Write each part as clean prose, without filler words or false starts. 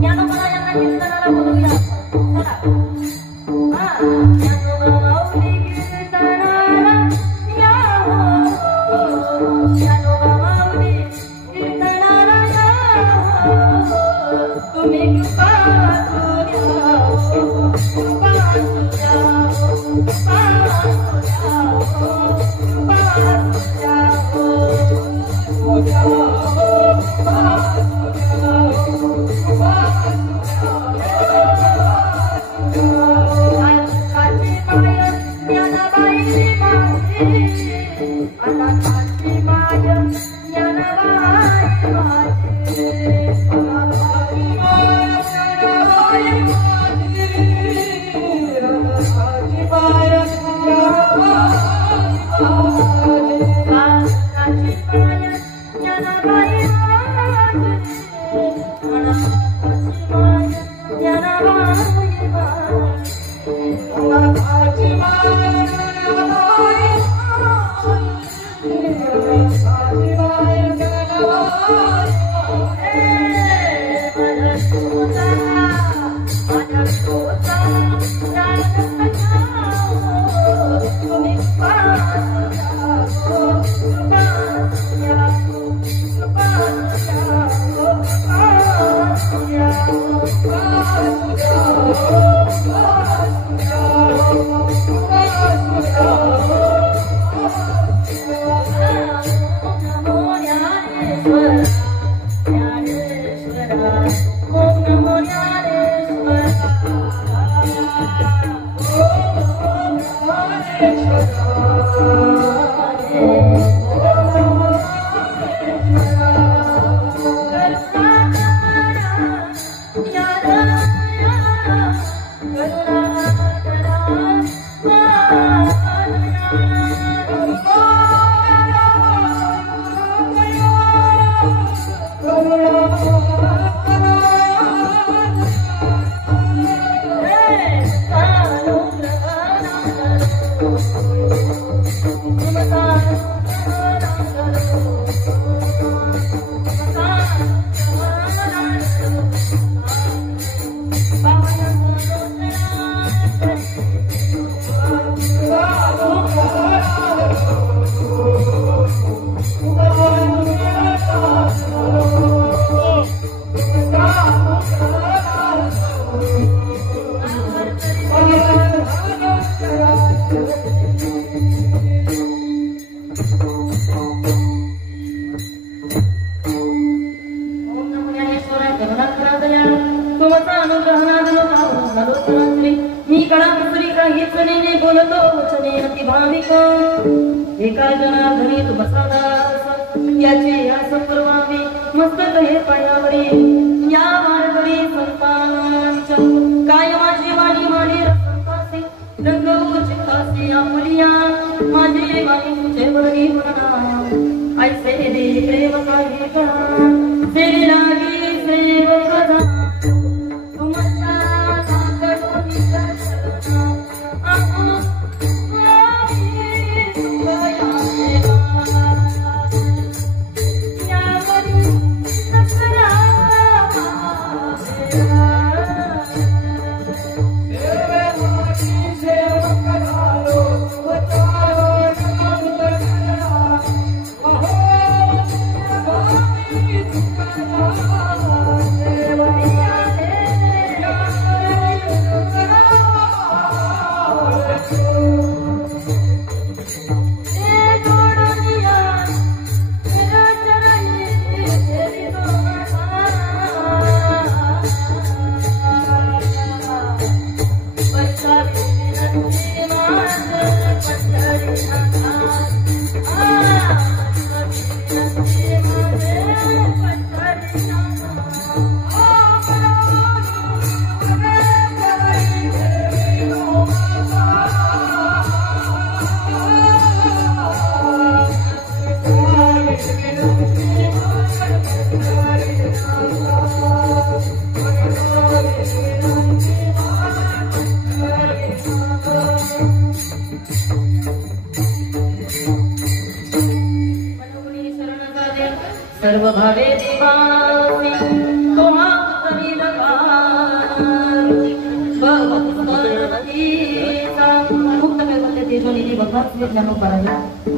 ज्ञानोबा यांना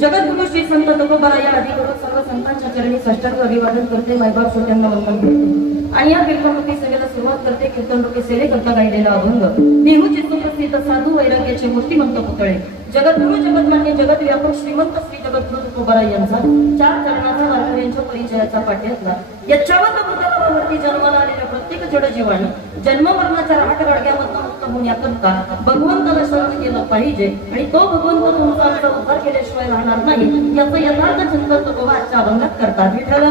जगद्गुरु श्री संत तुकोबाराय आदी सर्व संतांच्या चरणी साष्टांग अभिवादन करते, मायबाप श्रोत्यांना वंदन करते आणि या कीर्तनरूपी सेवेला सुरुवात करते. कीर्तनरूपी सेवेकरता गायलेला अभंग बिहूचे सुप्रसिद्ध साधू वैराग्याचे मूर्तिमंत पुतळे जगद्गुरु जगन्मान्य जगत व्यापक श्रीमंत श्री जगद्गुरु तुकोबाराय यांचा 4 चरणाचा वारकऱ्यांच्या परिचयाचा पाठ घेतला. या 54 मृतलोकावरती जन्माला आलेल्या प्रत्येक जडजीवाने जन्म मरणाच्या राहट गडग्यामधून मुक्त होण्याकरता भगवंताला शरण केलं पाहिजे आणि तो भगवंत तुमचा आमचा उद्धार केल्याशिवाय राहणार नाही याचं यथार्थ चिंतन तुकोबा आजच्या अभंगात करतात. विठ्ठल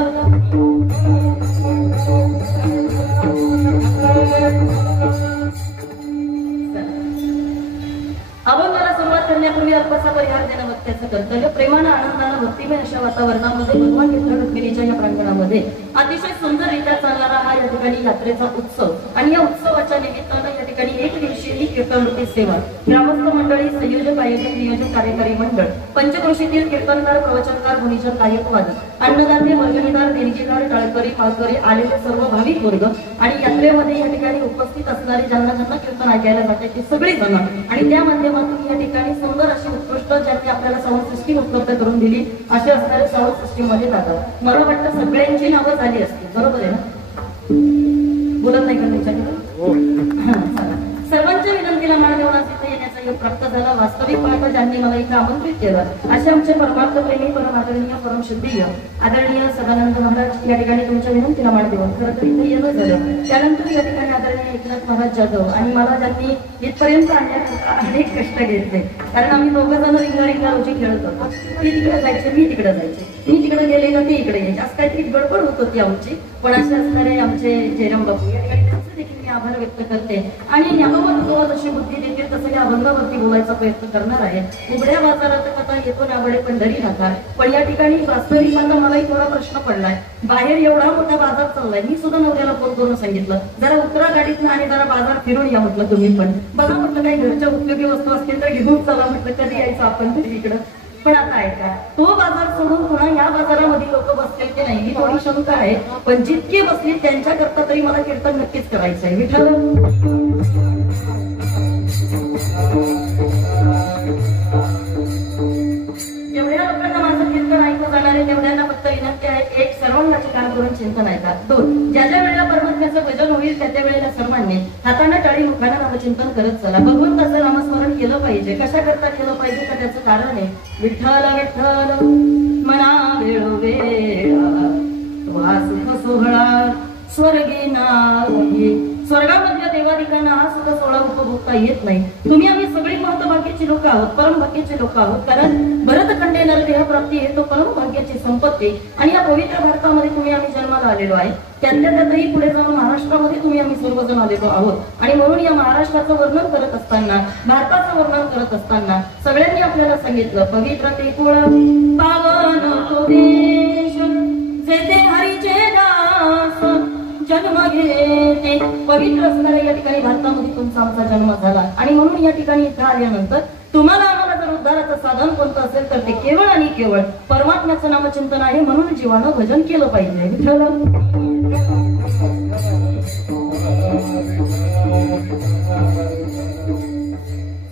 अभंगाला सुरुवात करण्यापूर्वी अल्पसा परिहार देणं भक्त्याचं कर्तव्य. प्रेमानं आनंदानं भक्तिमय अशा वातावरणामध्ये भगवान विठ्ठल रुक्मिणीच्या या प्रांगणामध्ये अतिशय सुंदररित्या चालणारा हा या ठिकाणी यात्रेचा उत्सव आणि या उत्सवाच्या निमित्तानं या ठिकाणी एक दिवशी ही कीर्तनवृत्ती सेवा, ग्रामस्थ मंडळी, संयोजक आयोजक नियोजक कार्यकारी मंडळ, पंचक्रोशीतील कीर्तनकार, प्रवचनकार, गुणीजन, गायक, वादक, अन्नदाते, वर्गणीदार, देणगीदार, टाळकरी, पालकरी आलेले सर्व भाविक वर्ग आणि यात्रेमध्ये या ठिकाणी उपस्थित असणारे ज्यांना ज्यांना कीर्तन ऐकायला जाते ते सगळे जण आणि त्या माध्यमातून या ठिकाणी सुंदर अशी उत्कृष्ट ज्यांनी आपल्याला साऊंड सिस्टीम उपलब्ध करून दिली असे असणारे साऊंड सिस्टीम मध्ये जातात. मला वाटतं सगळ्यांची नावं झाली असतील, बरोबर आहे ना? बोलत नाही का त्याच्याकडे? सर्वांच्या विनंतीला मान देऊन इथे येण्याचा योग प्राप्त झाला. वास्तविक पाहता ज्यांनी मला इथे आमंत्रित केलं असे आमचे परमार्थ प्रेमी, परम आदरणीय, परम शुद्धीय आदरणीय सदानंद महाराज या ठिकाणी तुमच्या विनंतीला मान देऊन खरं तर इथे येणं झालं. त्यानंतर या ठिकाणी आदरणीय एकनाथ महाराज जाधव आणि मला ज्यांनी इथपर्यंत आणण्याकरता अनेक कष्ट घेतले, कारण आम्ही दोघं जण रिंगा रोजी खेळत होतो. ती तिकडे जायचे, मी तिकडे जायचे, मी तिकडे गेले का ते इकडे यायचे, असं काहीतरी गडबड होत होती आमची. पण असे असणारे आमचे जयराम बापू या ठिकाणी त्यांचे देखील मी आभार व्यक्त करते आणि याबाबत जशी बुद्धी देतील तसं मी अभंगावरती बोलायचा प्रयत्न करणार आहे. उघड्या बाजारात कथा येतो नाबडे पंढरी नाका, पण या ठिकाणी वास्तविक आता मलाही थोडा प्रश्न पडलाय. बाहेर एवढा मोठा बाजार चाललाय, मी सुद्धा नवऱ्याला फोन करून सांगितलं जरा उतरा गाडीतून आणि जरा बाजार फिरून या म्हटलं तुम्ही पण. बघा म्हटलं काही घरच्या उपयोगी वस्तू असतील तर घेऊन चला म्हटलं, कधी यायचं आपण तरी इकडं. पण आता ऐका, तो बाजार सोडून पुन्हा या बाजारामध्ये लोक बसतील की नाही ही थोडी शंका आहे, पण जितके बसतील त्यांच्या करता तरी मला कीर्तन नक्कीच करायचं आहे. विठ्ठल जेवढ्या लोकांना माझं कीर्तन ऐकू जाणार आहे तेवढ्यांना फक्त विनंती आहे, एक सर्वांगाचे काम करून चिंतन ऐका. दोन, ज्या ज्या वेळेला परमात्म्याचं भजन होईल त्या त्या वेळेला सर्वांनी हाताने टाळी मुखाने नामचिंतन करत चला. भगवंताचं नामस्मरण केलं पाहिजे. कशा करता केलं पाहिजे का त्याचं कारण आहे. विठ्ठल विठ्ठल मना वेळोवेळा वासुख सोहळा स्वर्गी नाही. स्वर्गामधल्या देवादिकांना हा सुद्धा सोहळा उपभोगता येत नाही. तुम्ही आम्ही सगळी महत्भाग्याची लोक आहोत, परम भाग्याची लोक आहोत, कारण भरतखंडे नरदेह प्राप्ती हे तो परम भाग्याची संपत्ती आणि या पवित्र भारतामध्ये तुम्ही आम्ही जन्माला आलेलो आहे. त्यातल्या त्यातही पुढे जाऊन महाराष्ट्रामध्ये तुम्ही आम्ही सर्वजण आलेलो आहोत आणि म्हणून या महाराष्ट्राचं वर्णन करत असताना, भारताचं वर्णन करत असताना सगळ्यांनी आपल्याला सांगितलं पवित्र ते कुळ पावन तो देश जेथे हरीचे दास जन्म घेते. पवित्र असणाऱ्या या ठिकाणी भारतामध्ये तुमचा आमचा जन्म झाला आणि म्हणून या ठिकाणी इथं आल्यानंतर तुम्हाला आम्हाला जर उद्धाराचं साधन कोणतं असेल तर ते केवळ आणि केवळ परमात्म्याचं नामचिंतन आहे. म्हणून जीवानं भजन केलं पाहिजे. विठ्ठल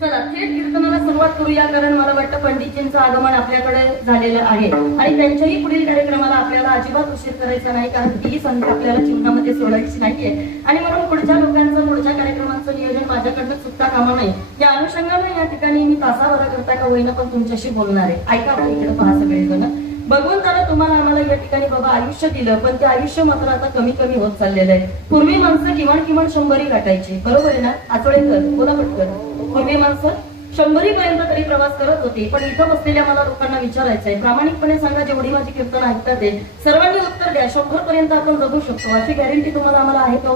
चला थेट कीर्तनाला सुरुवात करूया, कारण मला वाटतं पंडितजींचं आगमन आपल्याकडे झालेलं आहे आणि त्यांच्याही पुढील कार्यक्रमाला आपल्याला अजिबात उशीर करायचा नाही, कारण ती संधी आपल्याला चिन्हामध्ये सोडायची नाहीये आणि म्हणून पुढच्या लोकांचं पुढच्या कार्यक्रमाचं नियोजन माझ्याकडनं चुकता कामा नाही. या अनुषंगाने या ठिकाणी मी तासाभरा करता का होईना पण तुमच्याशी बोलणार आहे. ऐका आपण इकडे पहा सगळेजण. भगवंताला तुम्हाला आम्हाला या ठिकाणी बाबा आयुष्य दिलं, पण ते आयुष्य मात्र आता कमी कमी होत चाललेलं आहे. पूर्वी माणसं किमान 100 गाठायची, बरोबर आहे ना? आचोळेकर बोला पटकन. पूर्वी माणसं 100 पर्यंत तरी प्रवास करत होती. पण इथं बसलेल्या मला लोकांना विचारायचंय, प्रामाणिकपणे सांगा, जेवढी माझी कीर्तन ऐकतात ते सर्वांनी उत्तर द्या. 100 पर्यंत आपण जगू शकतो अशी गॅरंटी तुम्हाला आम्हाला आहे का?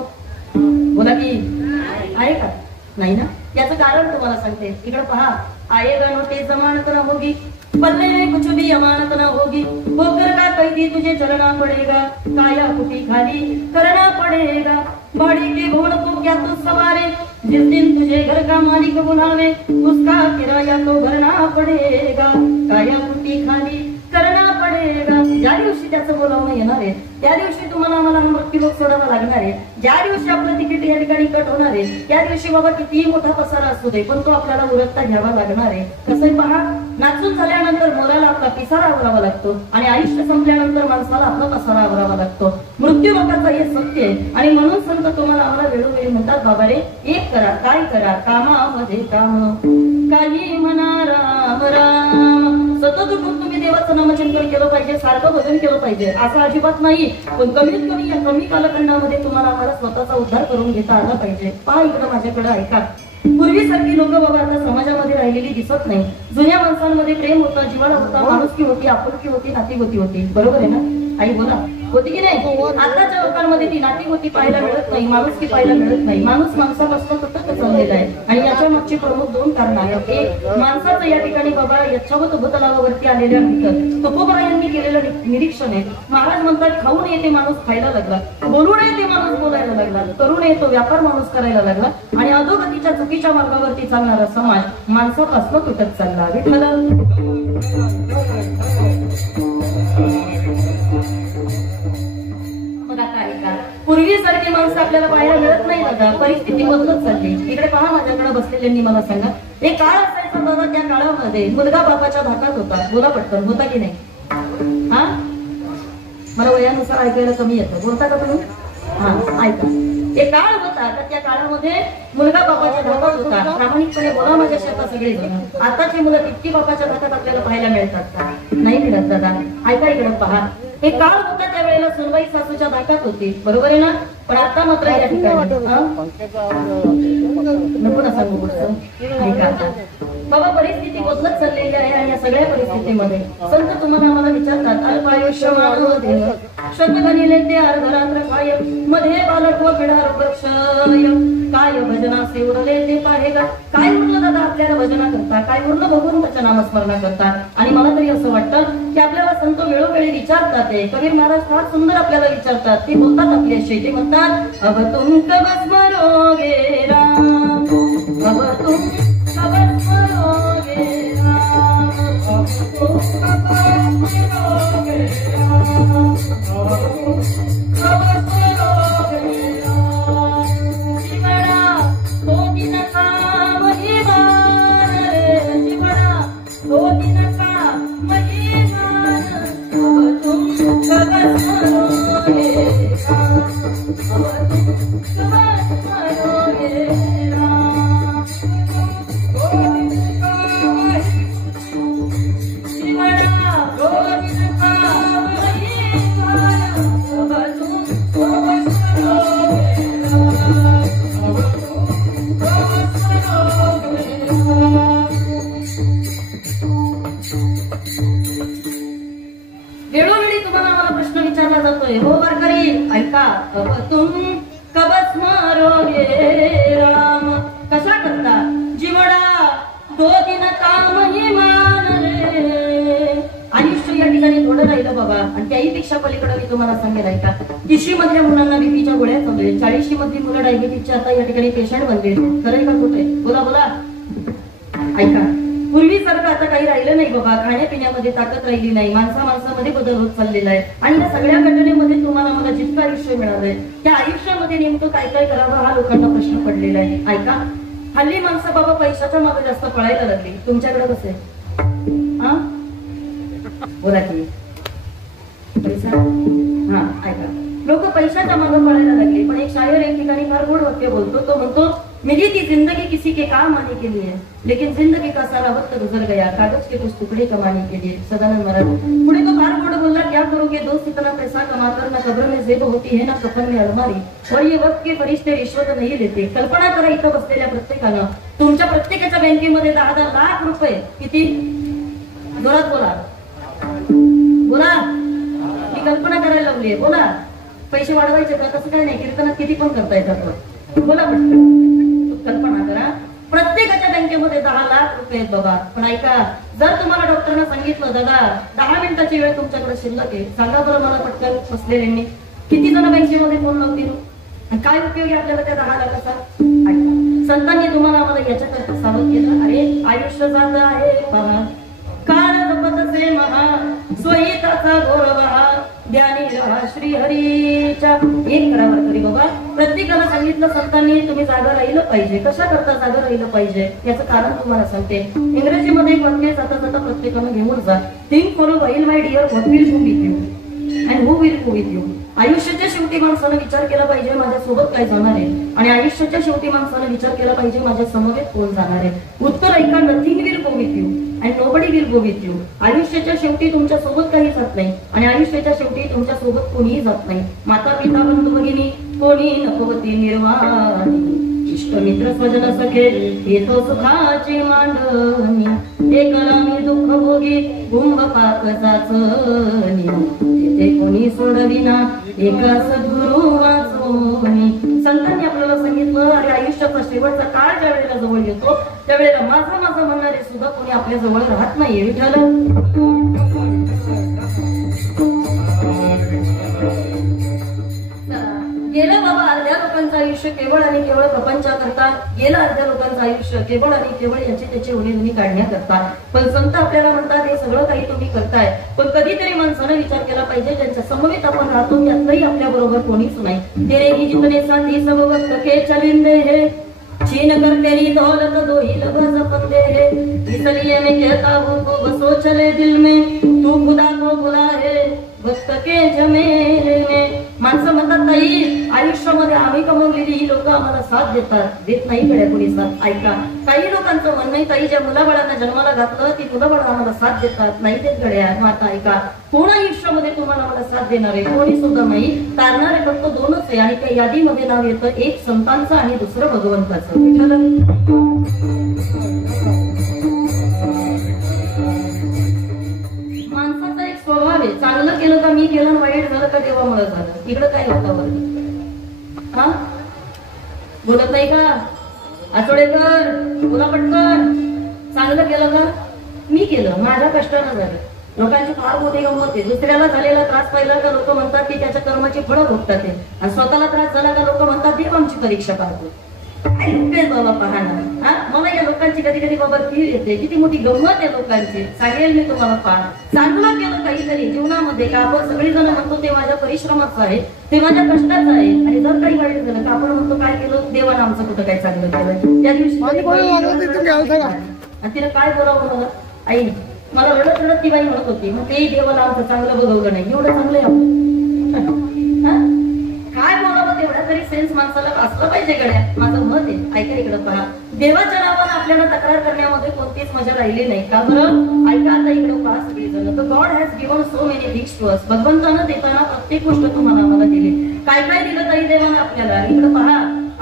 बोला की आहे का? नाही ना? याचं कारण तुम्हाला सांगते. इकडे पहा. आएगा नोटे जमानत ना होगी, बदले में कुछ भी अमानत ना होगी, होकर का कैदी तुझे चलना पड़ेगा, काया कुटी खाली करना पड़ेगा, बाड़ी के भवन को क्या तू सवारे, जिस दिन तुझे घर का मालिक बुलावे उसका किराया तो भरना पड़ेगा, काया कुटी खाली करना पड़ेगा. ज्या दिवशी त्याचं बोलावणं येणार आहे त्या दिवशी तुम्हाला आम्हाला मृत्यू लोक सोडावा लागणार आहे. ज्या दिवशी आपलं तिकीट या ठिकाणी कट होणार आहे त्या दिवशी बाबा कितीही मोठा पसारा असू दे पण तो आपल्याला उरकता घ्यावा लागणार आहे. कसं पहा, नाचून झाल्यानंतर मोराला आपला पिसारा आवरावा लागतो आणि आयुष्य संपल्यानंतर माणसाला आपला पसारा आवरावा लागतो. मृत्यू लोकांचं हे सत्य आहे आणि म्हणून संत तुम्हाला आम्हाला वेळोवेळी म्हणतात, बाबा रे एक करा, काय करा, कामामध्ये काम, काही म्हणा राम राम. सतत उठून तुम्ही देवाचं नामचिंतन केलं पाहिजे, सारखं भजन केलं पाहिजे असं अजिबात नाही, पण कमीत कमी या कमी कालखंडामध्ये तुम्हाला आम्हाला स्वतःचा उद्धार करून घेता आला पाहिजे. पहा इकडं माझ्याकडे ऐका. पूर्वीसारखी लोक बाबा आता समाजामध्ये राहिलेली दिसत नाही. जुन्या माणसांमध्ये प्रेम होता, जिव्हाळा होता, माणुसकी होती, आपुलकी होती, नातीगोती होती. बरोबर आहे ना आई? बोला, होती की नाही? आताच्या लोकांमध्ये ती नातीगोती पाहायला मिळत नाही, माणुसकी पाहायला मिळत नाही. माणूस माणसापासून सतत चाललेला आहे आणि याच्या मागची प्रमुख दोन कारण आहेत. एक, माणसाचं या ठिकाणी बाबा यच्छावत भूतलावरती आलेल्या तुकोबरायांनी केलेलं निरीक्षण आहे. महाराज म्हणतात, खाऊ नये ते माणूस खायला लागला, बोलू नये ते माणूस बोलायला लागला, करू नये तो व्यापार माणूस करायला लागला आणि अधोगतीच्या चुकीच्या मार्गावरती चालणारा समाज माणसापासून तुटत चालला. पूर्वीसारखी माणसं आपल्याला पाहायला मिळत नाही दादा, परिस्थिती बदलत चालली. इकडे पहा, माझ्याकडे बसलेल्यांनी मला सांगा, एक काळ असायचा दादा, त्या काळामध्ये मुलगा बापाच्या धाकात होता. बोला पटकन, होता की नाही? हा, मला वयानुसार ऐकायला कमी येतं, बोलता का तुम्ही? हा, ऐका. एक काळ होता तर त्या काळामध्ये मुलगा बापाच्या धाकात होता. प्रामाणिकपणे बोला माझ्या शेतात सगळे जण. आताची मुलं तितकी बापाच्या धाकात आपल्याला पाहायला मिळतात का? नाही मिळत दादा. ऐका, इकडे पहा. एक काळ होता त्यावेळेला सुनबाई सासूच्या धाकात होती. बरोबर आहे ना? पण आता मात्र या ठिकाणी नको ना सांगू गोष्ट. ऐका बाबा, परिस्थिती बदलत चाललेली आहे आणि या सगळ्या परिस्थितीमध्ये संत तुम्हाला आम्हाला विचारतात, अल्पायुष्य मानव देव शतगणिले ते अर्धरात्र काय मध्ये बालक व पिढार वृक्षय काय भजनासे उरले ते पाहे का? काय उरलं दादा आपल्याला भजना करता? काय उरलं बघून त्याच्या नामस्मरणा करता? आणि मला तरी असं वाटतं की आपल्याला संत वेळोवेळी विचारतात. कबीर महाराज फार सुंदर आपल्याला विचारतात. ते बोलतात आपल्याशी, ते म्हणतात, अब तुम कब स्मरोगे राम, अब तुम कब स्मरोगे राम, अब तुम कब स्मरोगे राम, अब तुम कब स्मरोगे राम. जीवना तो दिन का महिमान रे, जीवना तो दिन का महिमान, अब तुम कब स्मरोगे राम, अब तुम कब स्मरोगे राम. जीवना तो दिन का महिमान, अब तुम कब स्मरोगे राम, अब तुम कब स्मरोगे राम. वेळोवेळी तुम्हाला आम्हाला प्रश्न विचारला जातोय, हो वारकरी ऐका, अब तुम कब स्मरोगे राम. कसा करता? जीवडा दो दिन का महिमान रे. आयुष्य या ठिकाणी थोडं राहिलं बाबा, आणि त्याही पेक्षा पलीकडे मी तुम्हाला सांगेल ऐका. 30 मधल्या मुलांना बीपीच्या गोळ्या चालू आहे, 40 मधली मुलं डायबिटीसच्या आता या ठिकाणी पेशंट बनले. खरंय का खोटंय? बोला बोला. ऐका, पूर्वीसारखं आता काही राहिलं नाही बाबा. खाण्यापिण्यामध्ये ताकद राहिली नाही, माणसामध्ये बदल होत चाललेला आहे. आणि या सगळ्या घटनेमध्ये तुम्हाला मला जितकं आयुष्य मिळालंय त्या आयुष्यामध्ये नेमकं काय काय करावं हा लोकांना प्रश्न पडलेला आहे. ऐका, हल्ली माणसं बाबा पैशाच्या मागे जास्त पळायला लागली. तुमच्याकडे कसं आहे? हा, बोला की पैसा. हा, ऐका, लोक पैशाच्या मागे पळायला लागले. पण एक शायर एक ठिकाणी फार गोड वाक्य बोलतो. तो म्हणतो, मेरी थी जिंदगी किसी के काम आने के लिए, लेकिन जिंदगी का सारा वक्त गुजर गया कागज के कुछ टुकड़े कमाने के लिए. सदानंद महाराज पुढे तो फार गोड बोलला, क्या करोगे दोस्त इतना पैसा कमाकर, ना कब्र में जेब होती है ना कफन में अलमारी, और ये वक्त के फरिश्ते रिश्वत नहीं लेते. कल्पना करा, इथं बसलेल्या प्रत्येकानं तुमच्या प्रत्येकाच्या बँकेमध्ये 10-10 लाख रुपये. किती? जोरात बोला, बोला. मी कल्पना करायला लागली. बोला, पैसे वाढवायचे का? तसं काय नाही, कीर्तनात किती पण करता येतात. बोला पटकन. कल्पना करा, प्रत्येकाच्या बँकेमध्ये 10 लाख रुपये आहेत बाबा. पण ऐका, जर तुम्हाला डॉक्टरना सांगितलं दादा 10 मिनिटाची वेळ तुमच्याकडे शिल्लक आहे, सांगा बरं मला पटकन बसलेल्यांनी किती जण बँकेमध्ये फोन लावतील? काय उपयोग आहे आपल्याला त्या 10 लाखाचा? संतांनी तुम्हाला आम्हाला याच्यात सावध केलं. अरे आयुष्य जात आहे पहा, काळ जपतसे महा, स्वहिताचा गौरव ध्यानी रहा श्री हरीच्या. एक करावर तरी बाबा, प्रत्येकाला सांगितलं संतांनी तुम्ही जागा राहिलं पाहिजे. कशा करता जागा राहिलं पाहिजे याचं कारण तुम्हाला सांगते. इंग्रजीमध्ये एक वाक्य जाता जाता प्रत्येकानं घेऊन जा. Think for a while my dear, what will go with you and who will go with you. आयुष्याच्या शेवटी माणसानं विचार केला पाहिजे माझ्यासोबत काय जाणार आहे, आणि आयुष्याच्या शेवटी माणसानं विचार केला पाहिजे माझ्या समवेत कोण जाणार आहे. उत्तर ऐका, nothing will go with you and nobody will go with you. आयुष्याच्या शेवटी तुमच्या सोबत काही जात नाही आणि आयुष्याच्या शेवटी तुमच्या सोबत कोणीही जात नाही. माता पिता बंधू भगिनी कोणी नकोती निर्वाणी, इष्ट मित्र स्वजन सखे येतो सुखाची मांडणी, एकला मी दुःख भोगी कुंभ पाक जाचणी, तेथे कोणी सोडविना एका सद्गुरु वाचोनी. संतांनी आपल्याला सांगितलं अरे आयुष्याचा शेवटचा काळ ज्या वेळेला जवळ येतो त्यावेळेला माझं माझं म्हणणारे सुद्धा कोणी आपल्या जवळ राहत नाही. विठ्ठल गेलं बाबा अर्ध्या लोकांचं आयुष्य केवळ आणि केवळ प्रपंचाकरता, गेलं अर्ध्या लोकांचं आयुष्य केवळ आणि केवळ याचे त्याचे उणीधुणी काढण्याकरता. पण संत आपल्याला म्हणतात हे सगळं काही तुम्ही करताय पण कधीतरी माणसानं विचार केला पाहिजे ज्यांच्या समवेत आपण राहतो त्यातही आपल्या बरोबर कोणीच नाही. तेरे ही जितने साथी सब वक्त के चलिंदे है, छीन कर तेरी दौलत दो ही लफ्ज फंदे है, इसलिए मैं कहता हूँ को बसो चले दिल में, तू खुदा को बुला है भक्त के झमेले में. माणसं म्हणतात ताई आयुष्यामध्ये आम्ही कमवलेली ही लोक आम्हाला साथ देतात, देत नाही गड्या कोणी साथ. ऐका काही लोकांचं म्हणणं आहे ताई ज्या मुलाबाळांना जन्माला घातलं ती मुलाबाळ आम्हाला साथ देतात, नाही देत गड्या. माता ऐका कोण आयुष्यामध्ये तुम्हाला मला साथ देणारे कोणी सुद्धा नाही, तारणारे फक्त दोनच आहे आणि त्या यादीमध्ये नाव येतं एक संतांचं आणि दुसरं भगवंताचं. माणसाचा एक स्वभाव आहे चांगलं केलं का मी केलं, वाईट झालं का देवामुळे झालं. इकडं काय होतं बरं हा बोलत नाही का आठवडेकर बोला पटकन. चांगलं केलं का मी केलं माझ्या कष्टानं झालं. लोकांची फार मोठी गंमत आहे, दुसऱ्याला झालेला त्रास पाहिला का लोक म्हणतात की त्याच्या कर्माची फळं भोगतात आणि स्वतःला त्रास झाला का लोक म्हणतात देव आमची परीक्षा पाहतो. बाबा पाहणार हा मला या लोकांची कधी कधी बाबा फील येते किती मोठी गंमत आहे लोकांची. सांगेल मी तुम्हाला पहा चांगलं केलं काहीतरी जीवनामध्ये का आपण सगळेजण म्हणतो ते माझ्या परिश्रमाचं आहे ते माझ्या कष्टाचं आहे आणि जर काही वाईट झालं का आपण म्हणतो काय केलं देवानं आमचं कुठं काय चांगलं केलं. त्या दिवशी आणि तिला काय बोलावं मला आई मला रडत रडत ती बाई म्हणत होती मग ते देवाला आमचं चांगलं बघवलं नाही एवढं चांगलं आहे आपण काय बोलावं तेवढा तरी सेन्स माणसाला असलं पाहिजे गड्या. माझं मत आहे ऐका इकडं पहा देवाच्या नावानं आपल्याला तक्रार करण्यामध्ये कोणतीच मजा राहिली नाही का बरं. ऐका आता इकडं पहा सगळेजण तर God has given so many things to us. भगवंतानं देताना प्रत्येक गोष्ट तुम्हाला आम्हाला दिली. काय काय दिलं तरी देवानं आपल्याला. इकडं पहा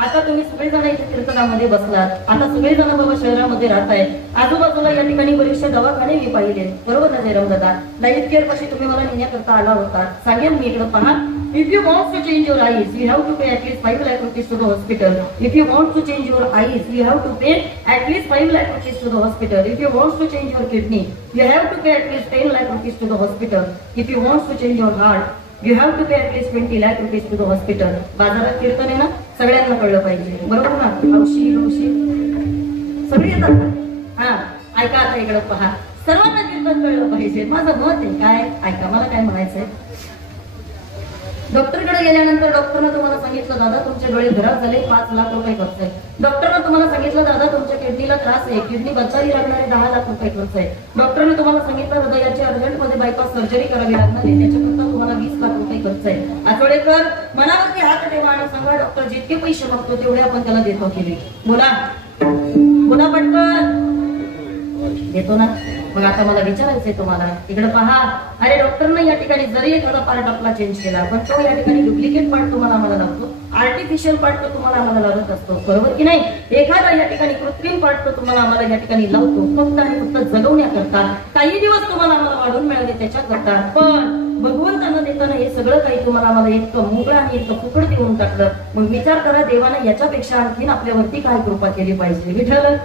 आता तुम्ही सगळेजण इथे कीर्तनामध्ये बसलात, आता सगळेजण बाबा शहरामध्ये राहतायत, आजूबाजूला या ठिकाणी बरेचसे दवाखाने मी पाहिले बरोबर ना जयराम दादा. लाईफ केअर पाशी तुम्ही मला नेण्याकरता आला होता. सांगेल मी इकडं पहा if you want to change your eyes you have to pay at least 5 lakh rupees to the hospital. If you want to change your eyes you have to pay at least 5 lakh rupees to the hospital. If you want to change your kidney you have to pay at least 10 lakh rupees to the hospital. If you want to change your heart you have to pay at least 20 lakh rupees to the hospital. बाजारात कीर्तन आहे ना सगळ्यांना कळलं पाहिजे बरोबर ना. हौशी हौशी सगळे येतात हा. ऐका आता इकडं पहा सर्वांना कीर्तन कळलं पाहिजे. माझं मत आहे काय ऐका मला काय म्हणायचंय. डॉक्टरकडे गेल्यानंतर डॉक्टरनं तुम्हाला सांगितलं दादा तुमचे डोळे खराब झाले 5 लाख रुपये खर्च आहे. डॉक्टरनं तुम्हाला सांगितलं दादा तुमच्या किडनीला त्रास आहे किडनी बचावी लागणारे 10 लाख रुपये खर्च आहे. डॉक्टरने तुम्हाला सांगितलं दादा याची अर्जंटमध्ये बायपास सर्जरी करावी लागणार आहे त्याच्याकरता तुम्हाला 20 लाख रुपये खर्च आहे. आठवडेकर मनावरती हात ठेवा आणि सांगा डॉक्टर जितके पैसे मागतो तेवढे आपण त्याला देतो केले. बोला बोला पटकन देतो ना. मग आता मला विचारायचंय तुम्हाला इकडे पहा अरे डॉक्टरने या ठिकाणी जरी एखादा पार्ट आपला चेंज केला पण तो या ठिकाणी डुप्लिकेट पार्ट तुम्हाला आम्हाला लागतो, आर्टिफिशियल पार्ट तो तुम्हाला आम्हाला लागत असतो बरोबर की नाही. एखादा या ठिकाणी कृत्रिम पार्ट तो तुम्हाला आम्हाला या ठिकाणी लावतो फक्त आणि फक्त जगवण्याकरता काही दिवस तुम्हाला आम्हाला वाढून मिळाले त्याच्याकरता. पण भगवंतानं देताना हे सगळं काही तुम्हाला आम्हाला इतकं मोकळं आणि इतकं फुकट देऊन टाकलं. मग विचार करा देवानं याच्यापेक्षा आणखीन आपल्यावरती काय कृपा केली पाहिजे. विठ्ठल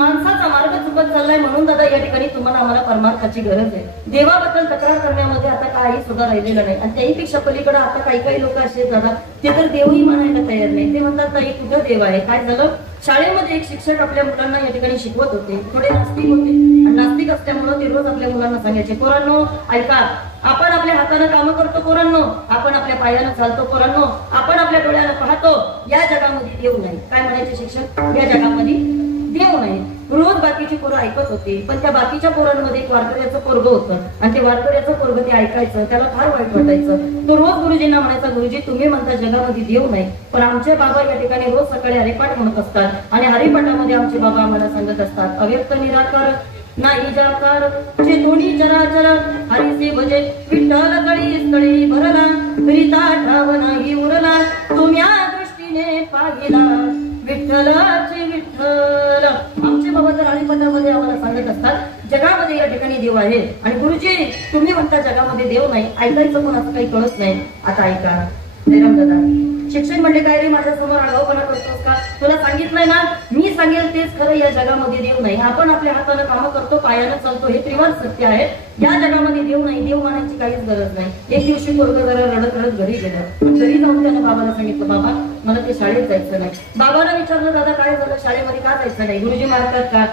माणसाचा मार्ग चुकत चाललाय म्हणून दादा या ठिकाणी तुम्हाला आम्हाला परमार्थाची गरज आहे. देवाबद्दल तक्रार करण्यामध्ये आता काही सुद्धा राहिलेलं नाही आणि त्याहीपेक्षा पलीकडे आता काही लोक असे दादा ते तर देवही मानायला तयार नाही. ते म्हणतात ताई कुठं देव आहे. काय झालं शाळेमध्ये एक शिक्षक आपल्या मुलांना या ठिकाणी शिकवत होते थोडे नास्तिक होते आणि नास्तिक असल्यामुळे ते रोज आपल्या मुलांना सांगायचे पोरांनो ऐका आपण आपल्या हाताने काम करतो पोरांनो, आपण आपल्या पायानं चालतो पोरांनो, आपण आपल्या डोळ्यानं पाहतो, या जगामध्ये देव नाही. काय म्हणायचे शिक्षक या जगामध्ये देव नाही. रोज बाकीची पोरं ऐकत होती, पण त्या बाकीच्या पोरांमध्ये एक वारकऱ्याचं पोरग होतं आणि ते वारकऱ्याचं पोरग ते ऐकायचं, त्याला फार वाईट वाटायचं. तो रोज गुरुजींना म्हणायचा, गुरुजी तुम्ही म्हणता जगामध्ये देव नाही, पण आमचे बाबा या ठिकाणी रोज सकाळी हरिपाठ म्हणत असतात आणि हरिपाठामध्ये आमचे बाबा आम्हाला सांगत असतात, अव्यक्त निराकार नाही जाकार जे दोन्ही चराचर हरिसे भजे विठ्ठल कळी स्थळी भरला करिता ठाव नाही उरला तुम्ही दृष्टीने पाहिला विठ्ठलाचे विठ्ठल. आमचे बाबा तर हरिपाठामध्ये आम्हाला सांगत असतात जगामध्ये या ठिकाणी देव आहे. आणि गुरुजी तुम्ही म्हणता जगामध्ये देव नाही, ऐकायचं पण असं काही कळत नाही. आता ऐका जयराम दादा, शिक्षण म्हणजे काय रे, माझ्या समोर आगाऊपणा करतोस का? तुला सांगितलंय ना, मी सांगेल तेच खरं, या जगामध्ये देव नाही. आपण आपल्या हाताने कामं करतो, पायानं चालतो, हे त्रिवार सत्य आहे. या जगामध्ये देव नाही, देव मानायची काहीच गरज नाही. एक दिवशी पोरगं जरा रडत रडत घरी गेलं. घरी जाऊन त्यानं बाबाला सांगितलं, बाबा मला ते शाळेत जायचं नाही. बाबाला विचारलं, दादा काय झालं, शाळेमध्ये का जायचं नाही? गुरुजी मारतात का?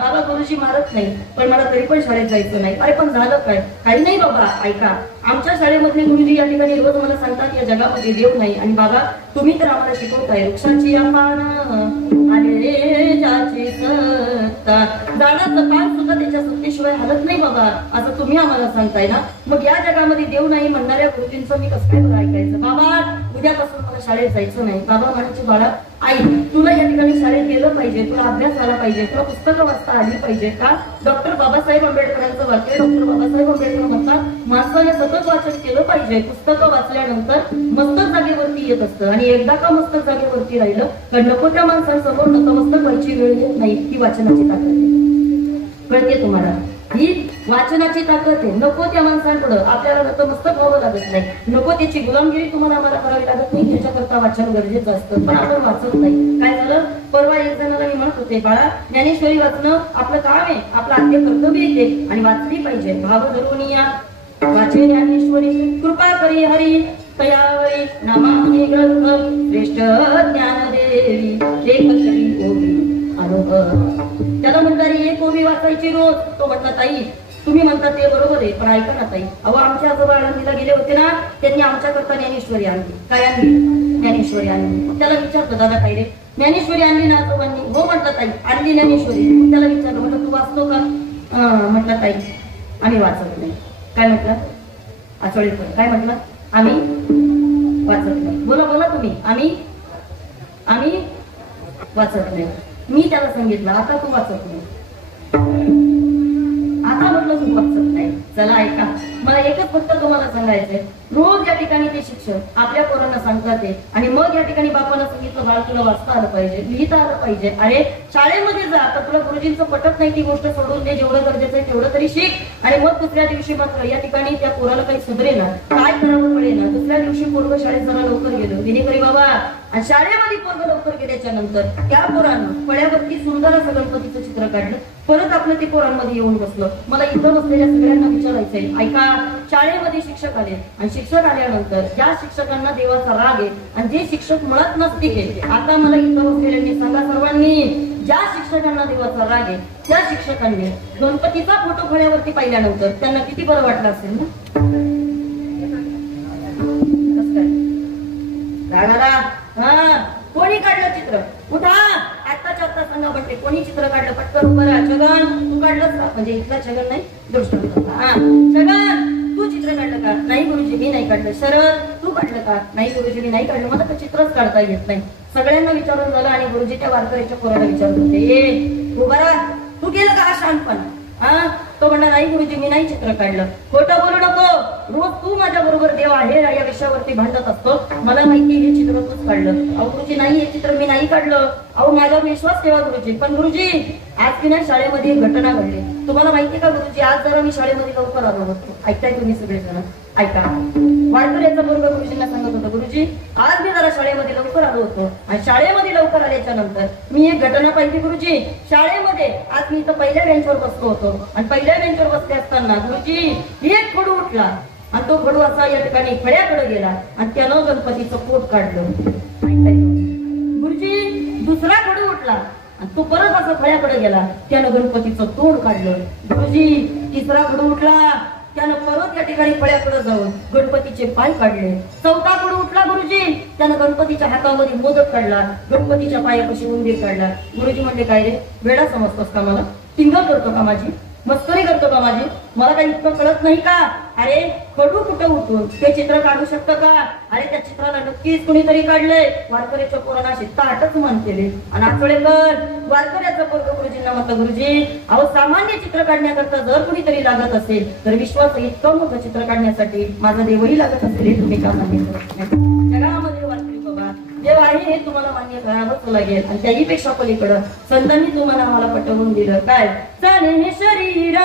बाबा गुरुजी मारत नाही, पण मला तरी पण शाळेत जायचं नाही. अरे पण झालं काय? काही नाही बाबा, ऐका आमच्या शाळेमधले गुरुजी या ठिकाणी रोज मला सांगतात या जगामध्ये देव नाही. आणि बाबा तुम्ही तर आम्हाला शिकवताय वृक्षाची पान आले ज्याची सत्ता, झाडाचं पान सुद्धा त्याच्या सत्तेशिवाय हलत नाही बाबा, असं तुम्ही आम्हाला सांगताय ना. मग या जगामध्ये देव नाही म्हणणाऱ्या गुरुजींचं मी कसं काय बरं ऐकायचं? बाबा उद्यापासून मला शाळेत जायचं नाही. बाबा म्हणायचे, बाळा आई तुला या ठिकाणी शाळेत गेलं पाहिजे, तुला अभ्यास आला पाहिजे, तुला पुस्तकं वाचता आली पाहिजे. का? डॉक्टर बाबासाहेब आंबेडकरांचं वाक्य, डॉक्टर बाबासाहेब आंबेडकर म्हणतात माणसाने सतत वाचन केलं पाहिजे. पुस्तकं वाचल्यानंतर मस्तक जागेवरती येत असतं आणि एकदा का मस्तक जागेवरती राहिलं तर नको त्या माणसांसमोर नतमस्तक व्हायची वेळ येत नाही. ती वाचनाची ताकद आहे, कळते तुम्हाला? ही वाचनाची ताकद आहे. नको त्या माणसांकडे आपल्याला नतमस्तक व्हावं लागत नाही, नको त्याची गुलामगिरी तुम्हाला आम्हाला करावी लागत नाही. त्याच्याकरता वाचन गरजेचं असतं, पण आपण वाचत नाही. काय झालं, परवा एक जणाला मी म्हणत होते, बाळा ज्ञानेश्वरी वाचणं आपलं काम आहे, आपलं आद्य कर्तव्य येते आणि वाचली पाहिजे. भाव धरून या वाचे ज्ञानेश्वरी कृपा करी हरी तयावरी नामाने ग्रंथ श्रेष्ठ ज्ञानदेवी लेखकरी ओवी अनुभव. त्याला म्हणणारी एक ओवी वाचायची रोज. तो म्हटला, ताई तुम्ही म्हणता ते बरोबर आहे, पण ऐका ना ताई, अहो आमच्या आजोबा आळंदीला गेले होते ना, त्यांनी आमच्याकरता ज्ञानेश्वरी आणली. काय आणली? ज्ञानेश्वरी आणली. त्याला विचारलं, दादा काय रे ज्ञानेश्वरी आणली ना आजोबांनी? हो म्हटलं ताई आणली ज्ञानेश्वरी. त्याला विचारलं, म्हटलं तू वाचतो का? म्हटलं ताई आम्ही वाचत नाही. काय म्हटलं? आचळीकर काय म्हटलं? आम्ही वाचत नाही. बोला बोला तुम्ही. आम्ही वाचत नाही. मी त्याला सांगितलं, आता तू वाचत नाही. आता म्हटलं तू वाचत नाही. चला ऐका, मला एकच फक्त तुम्हाला सांगायचंय, रोज या ठिकाणी ते शिक्षक आपल्या पोरांना सांगतात ते, आणि मग या ठिकाणी बापाला सांगितलं, बाळ तुला वाचता आलं पाहिजे, लिहिता आलं पाहिजे. अरे शाळेमध्ये जा, आता तुला गुरुजींचं पटत नाही ती गोष्ट सोडून दे, जेवढं गरजेचं आहे तेवढं तरी शिक. आणि मग दुसऱ्या दिवशी मात्र या ठिकाणी त्या पोराला काही सुधरे ना, काय करावं पडेल ना. दुसऱ्या दिवशी पोरग शाळेत जरा लवकर गेलो, विनेकरी बाबा. आणि शाळेमध्ये पोरग लवकर गेल्याच्या नंतर त्या पोरानं फळ्यावरती सुंदर असं गणपतीचं चित्र काढलं. परत आपलं ते पोरांमध्ये येऊन बसलं. मला इथं बसलेल्या सगळ्यांना विचारायचंय, ऐका शाळेमध्ये शिक्षक आले आणि शिक्षक आल्यानंतर ज्या शिक्षकांना देवाचा राग आहे आणि जे शिक्षक मुळात नसतील, आता मला इथं बसलेल्यांनी सांगा सर्वांनी, ज्या शिक्षकांना देवाचा राग आहे त्या शिक्षकांनी गणपतीचा फोटो फळ्यावरती पाहिल्यानंतर त्यांना किती बरं वाटलं असेल ना? कोणी काढलं चित्र? उठा, आत्ताच्या आत्ता सांगा बट्टे, कोणी चित्र काढलं? पटकन उभं राहा. छगन तू काढलंस का? म्हणजे इथला छगन नाही, दृष्ट छगन तू चित्र काढलं का? नाही गुरुजी मी नाही काढलं. शरद तू काढलं का? नाही गुरुजी मी नाही काढलं. मला तर चित्रच काढता येत नाही. सगळ्यांना विचारून झालं आणि गुरुजी त्या वारकऱ्याच्या पोराला विचारत होते, उभा राहा, तू केलं का हा शांतपणा? तो म्हणला, नाही गुरुजी मी नाही चित्र काढलं. खोटं बोलू नको, रोज तू माझ्या बरोबर देव आहे या विषयावरती भांडत असतो. मला माहिती हे चित्र तूच काढलं. अहो गुरुजी नाही, हे चित्र मी नाही काढलं. अहो माझ्यावर विश्वास ठेवा गुरुजी. पण गुरुजी आज की नाही शाळेमध्ये एक घटना घडली. तुम्हाला माहिती का गुरुजी, आज जरा मी शाळेमध्ये लवकर आलो होतो. ऐकताय तुम्ही सगळेजण? ऐका. वारकऱ्याचा बरोबर गुरुजींना सांगत होतो, गुरुजी आज मी जरा शाळेमध्ये लवकर आलो होतो आणि शाळेमध्ये लवकर आल्याच्या नंतर मी एक घटना पाहिली गुरुजी. शाळेमध्ये आज मी इथं पहिल्या बेंचवर बसलो होतो आणि पहिल्या बेंचवर बसले असताना गुरुजी एक खडू उठला आणि तो खडू असा या ठिकाणी फळ्याकडे गेला आणि त्यानं गणपतीचं पोट काढलं. गुरुजी दुसरा खडू उठला आणि तो परत असं फळ्याकडे गेला, त्यानं गणपतीचं तोंड काढलं. गुरुजी तिसरा खडू उठला, त्यानं परत या ठिकाणी फळ्याकडे जाऊन गणपतीचे पाय काढले. चौथा गुरु उठला गुरुजी, त्यानं गणपतीच्या हातामध्ये मोदक काढला, गणपतीच्या पायापाशी उंदीर काढला. गुरुजी म्हणले काय रे, वेडा समजतोस का मला, टिंगल करतो का माझी, मस्करी करतो का माझी, मला काही इतकं कळत नाही का? अरे खडू कुठं उठून ते चित्र काढू शकतं का? अरे त्या चित्राला नक्कीच कुणीतरी काढलंय. वारकऱ्याच्या पोरांना अशी ताटच मान केले आणि आठवडेकर वारकऱ्याचं पोरग गुरुजींना म्हटलं, गुरुजी अहो सामान्य चित्र काढण्याकरता जर कुणीतरी लागत असेल तर विश्वास इतकं मोठं चित्र काढण्यासाठी माझा देवही लागत असेल, हे तुम्ही का मान्य करत नाही? जगामध्ये वारकरी बाबा देव आहे हे तुम्हाला मान्य करावंच लागेल. आणि त्याही पेक्षा पलीकडं संतांनी तुम्हाला आम्हाला पटवून दिलं काय, चाले हे शरीर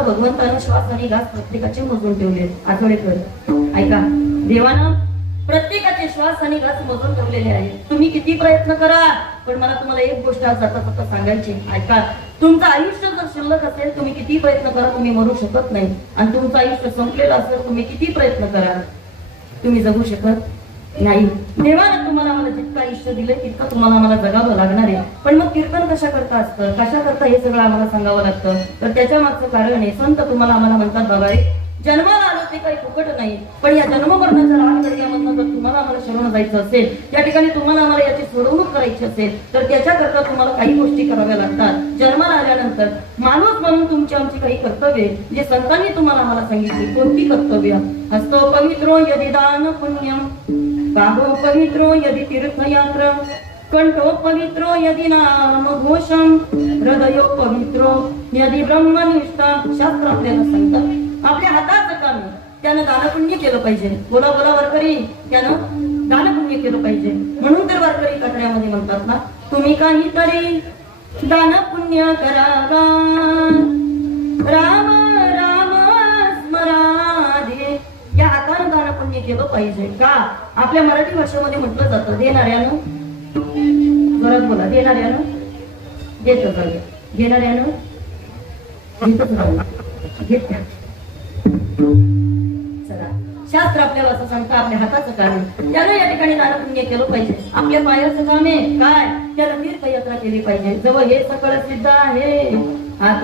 भगवंतानं श्वास आणि घास प्रत्येकाचे मोजून ठेवले. आठवडेकर ऐका, देवानं प्रत्येकाचे श्वास आणि घास मोजून ठेवलेले आहे. तुम्ही किती प्रयत्न करा, पण मला तुम्हाला एक गोष्ट जाता जाता सांगायची. ऐका, तुमचं आयुष्य जर शिल्लक असेल, तुम्ही किती प्रयत्न करा तुम्ही मरू शकत नाही. आणि तुमचं आयुष्य संपलेलं असेल, तुम्ही किती प्रयत्न करा तुम्ही जगू शकत नाही. देवानं तुम्हाला मला जितकं आयुष्य दिलंय तितकं तुम्हाला मला जगावं लागणार आहे. पण मग कीर्तन कशा करता असतं, कशा करता हे सगळं आम्हाला सांगावं लागतं. तर त्याच्या मागचं कारण आहे, संत तुम्हाला आम्हाला म्हणतात, बाबा रे जन्माला आलो ते काही फुकट नाही, पण या जन्ममरणाच्या राहत्यामधनं जर तुम्हाला आम्हाला शरण जायचं असेल, या ठिकाणी तुम्हाला आम्हाला याची सोडवणूक करायची असेल, तर त्याच्याकरता तुम्हाला काही गोष्टी कराव्या लागतात. जन्माला आल्यानंतर माणूस म्हणून तुमची आमची काही कर्तव्य जे संतांनी तुम्हाला आम्हाला सांगितली. कोणती कर्तव्य? हस्तो पवित्रो यदि दान पुण्यम, बाहो पवित्रो यदि तीर्थयात्रा, कंठो पवित्रो यदि नाम घोषम, हृदयो पवित्रो यदि ब्रह्मनिष्ठा. शास्त्र आपल्याला सांगतात आपल्या हातात काम त्यानं दानपुण्य केलं पाहिजे. बोला बोला वारकरी, त्यानं दानपुण्य केलं पाहिजे. म्हणून तर वारकरी कथड्यामध्ये म्हणतात ना, तुम्ही काहीतरी दानपुण्य करावा, राम राम स्मराधे. या हातानं दानपुण्य केलं पाहिजे का? आपल्या मराठी भाषेमध्ये म्हटलं जातं, देणाऱ्यानं, जोरात बोला, देणाऱ्यानं देत, घेणाऱ्यानं घेतच राहू घेत त्या. चला शास्त्र आपल्याला असं सांगतं आपल्या हाताचं काम आहे त्यानं या ठिकाणी दान पुण्य केलं पाहिजे. आपल्या पायाचं काम आहे काय त्याला तीर्थयात्रा केली पाहिजे. जवळ हे सकळ सिद्ध आहे हात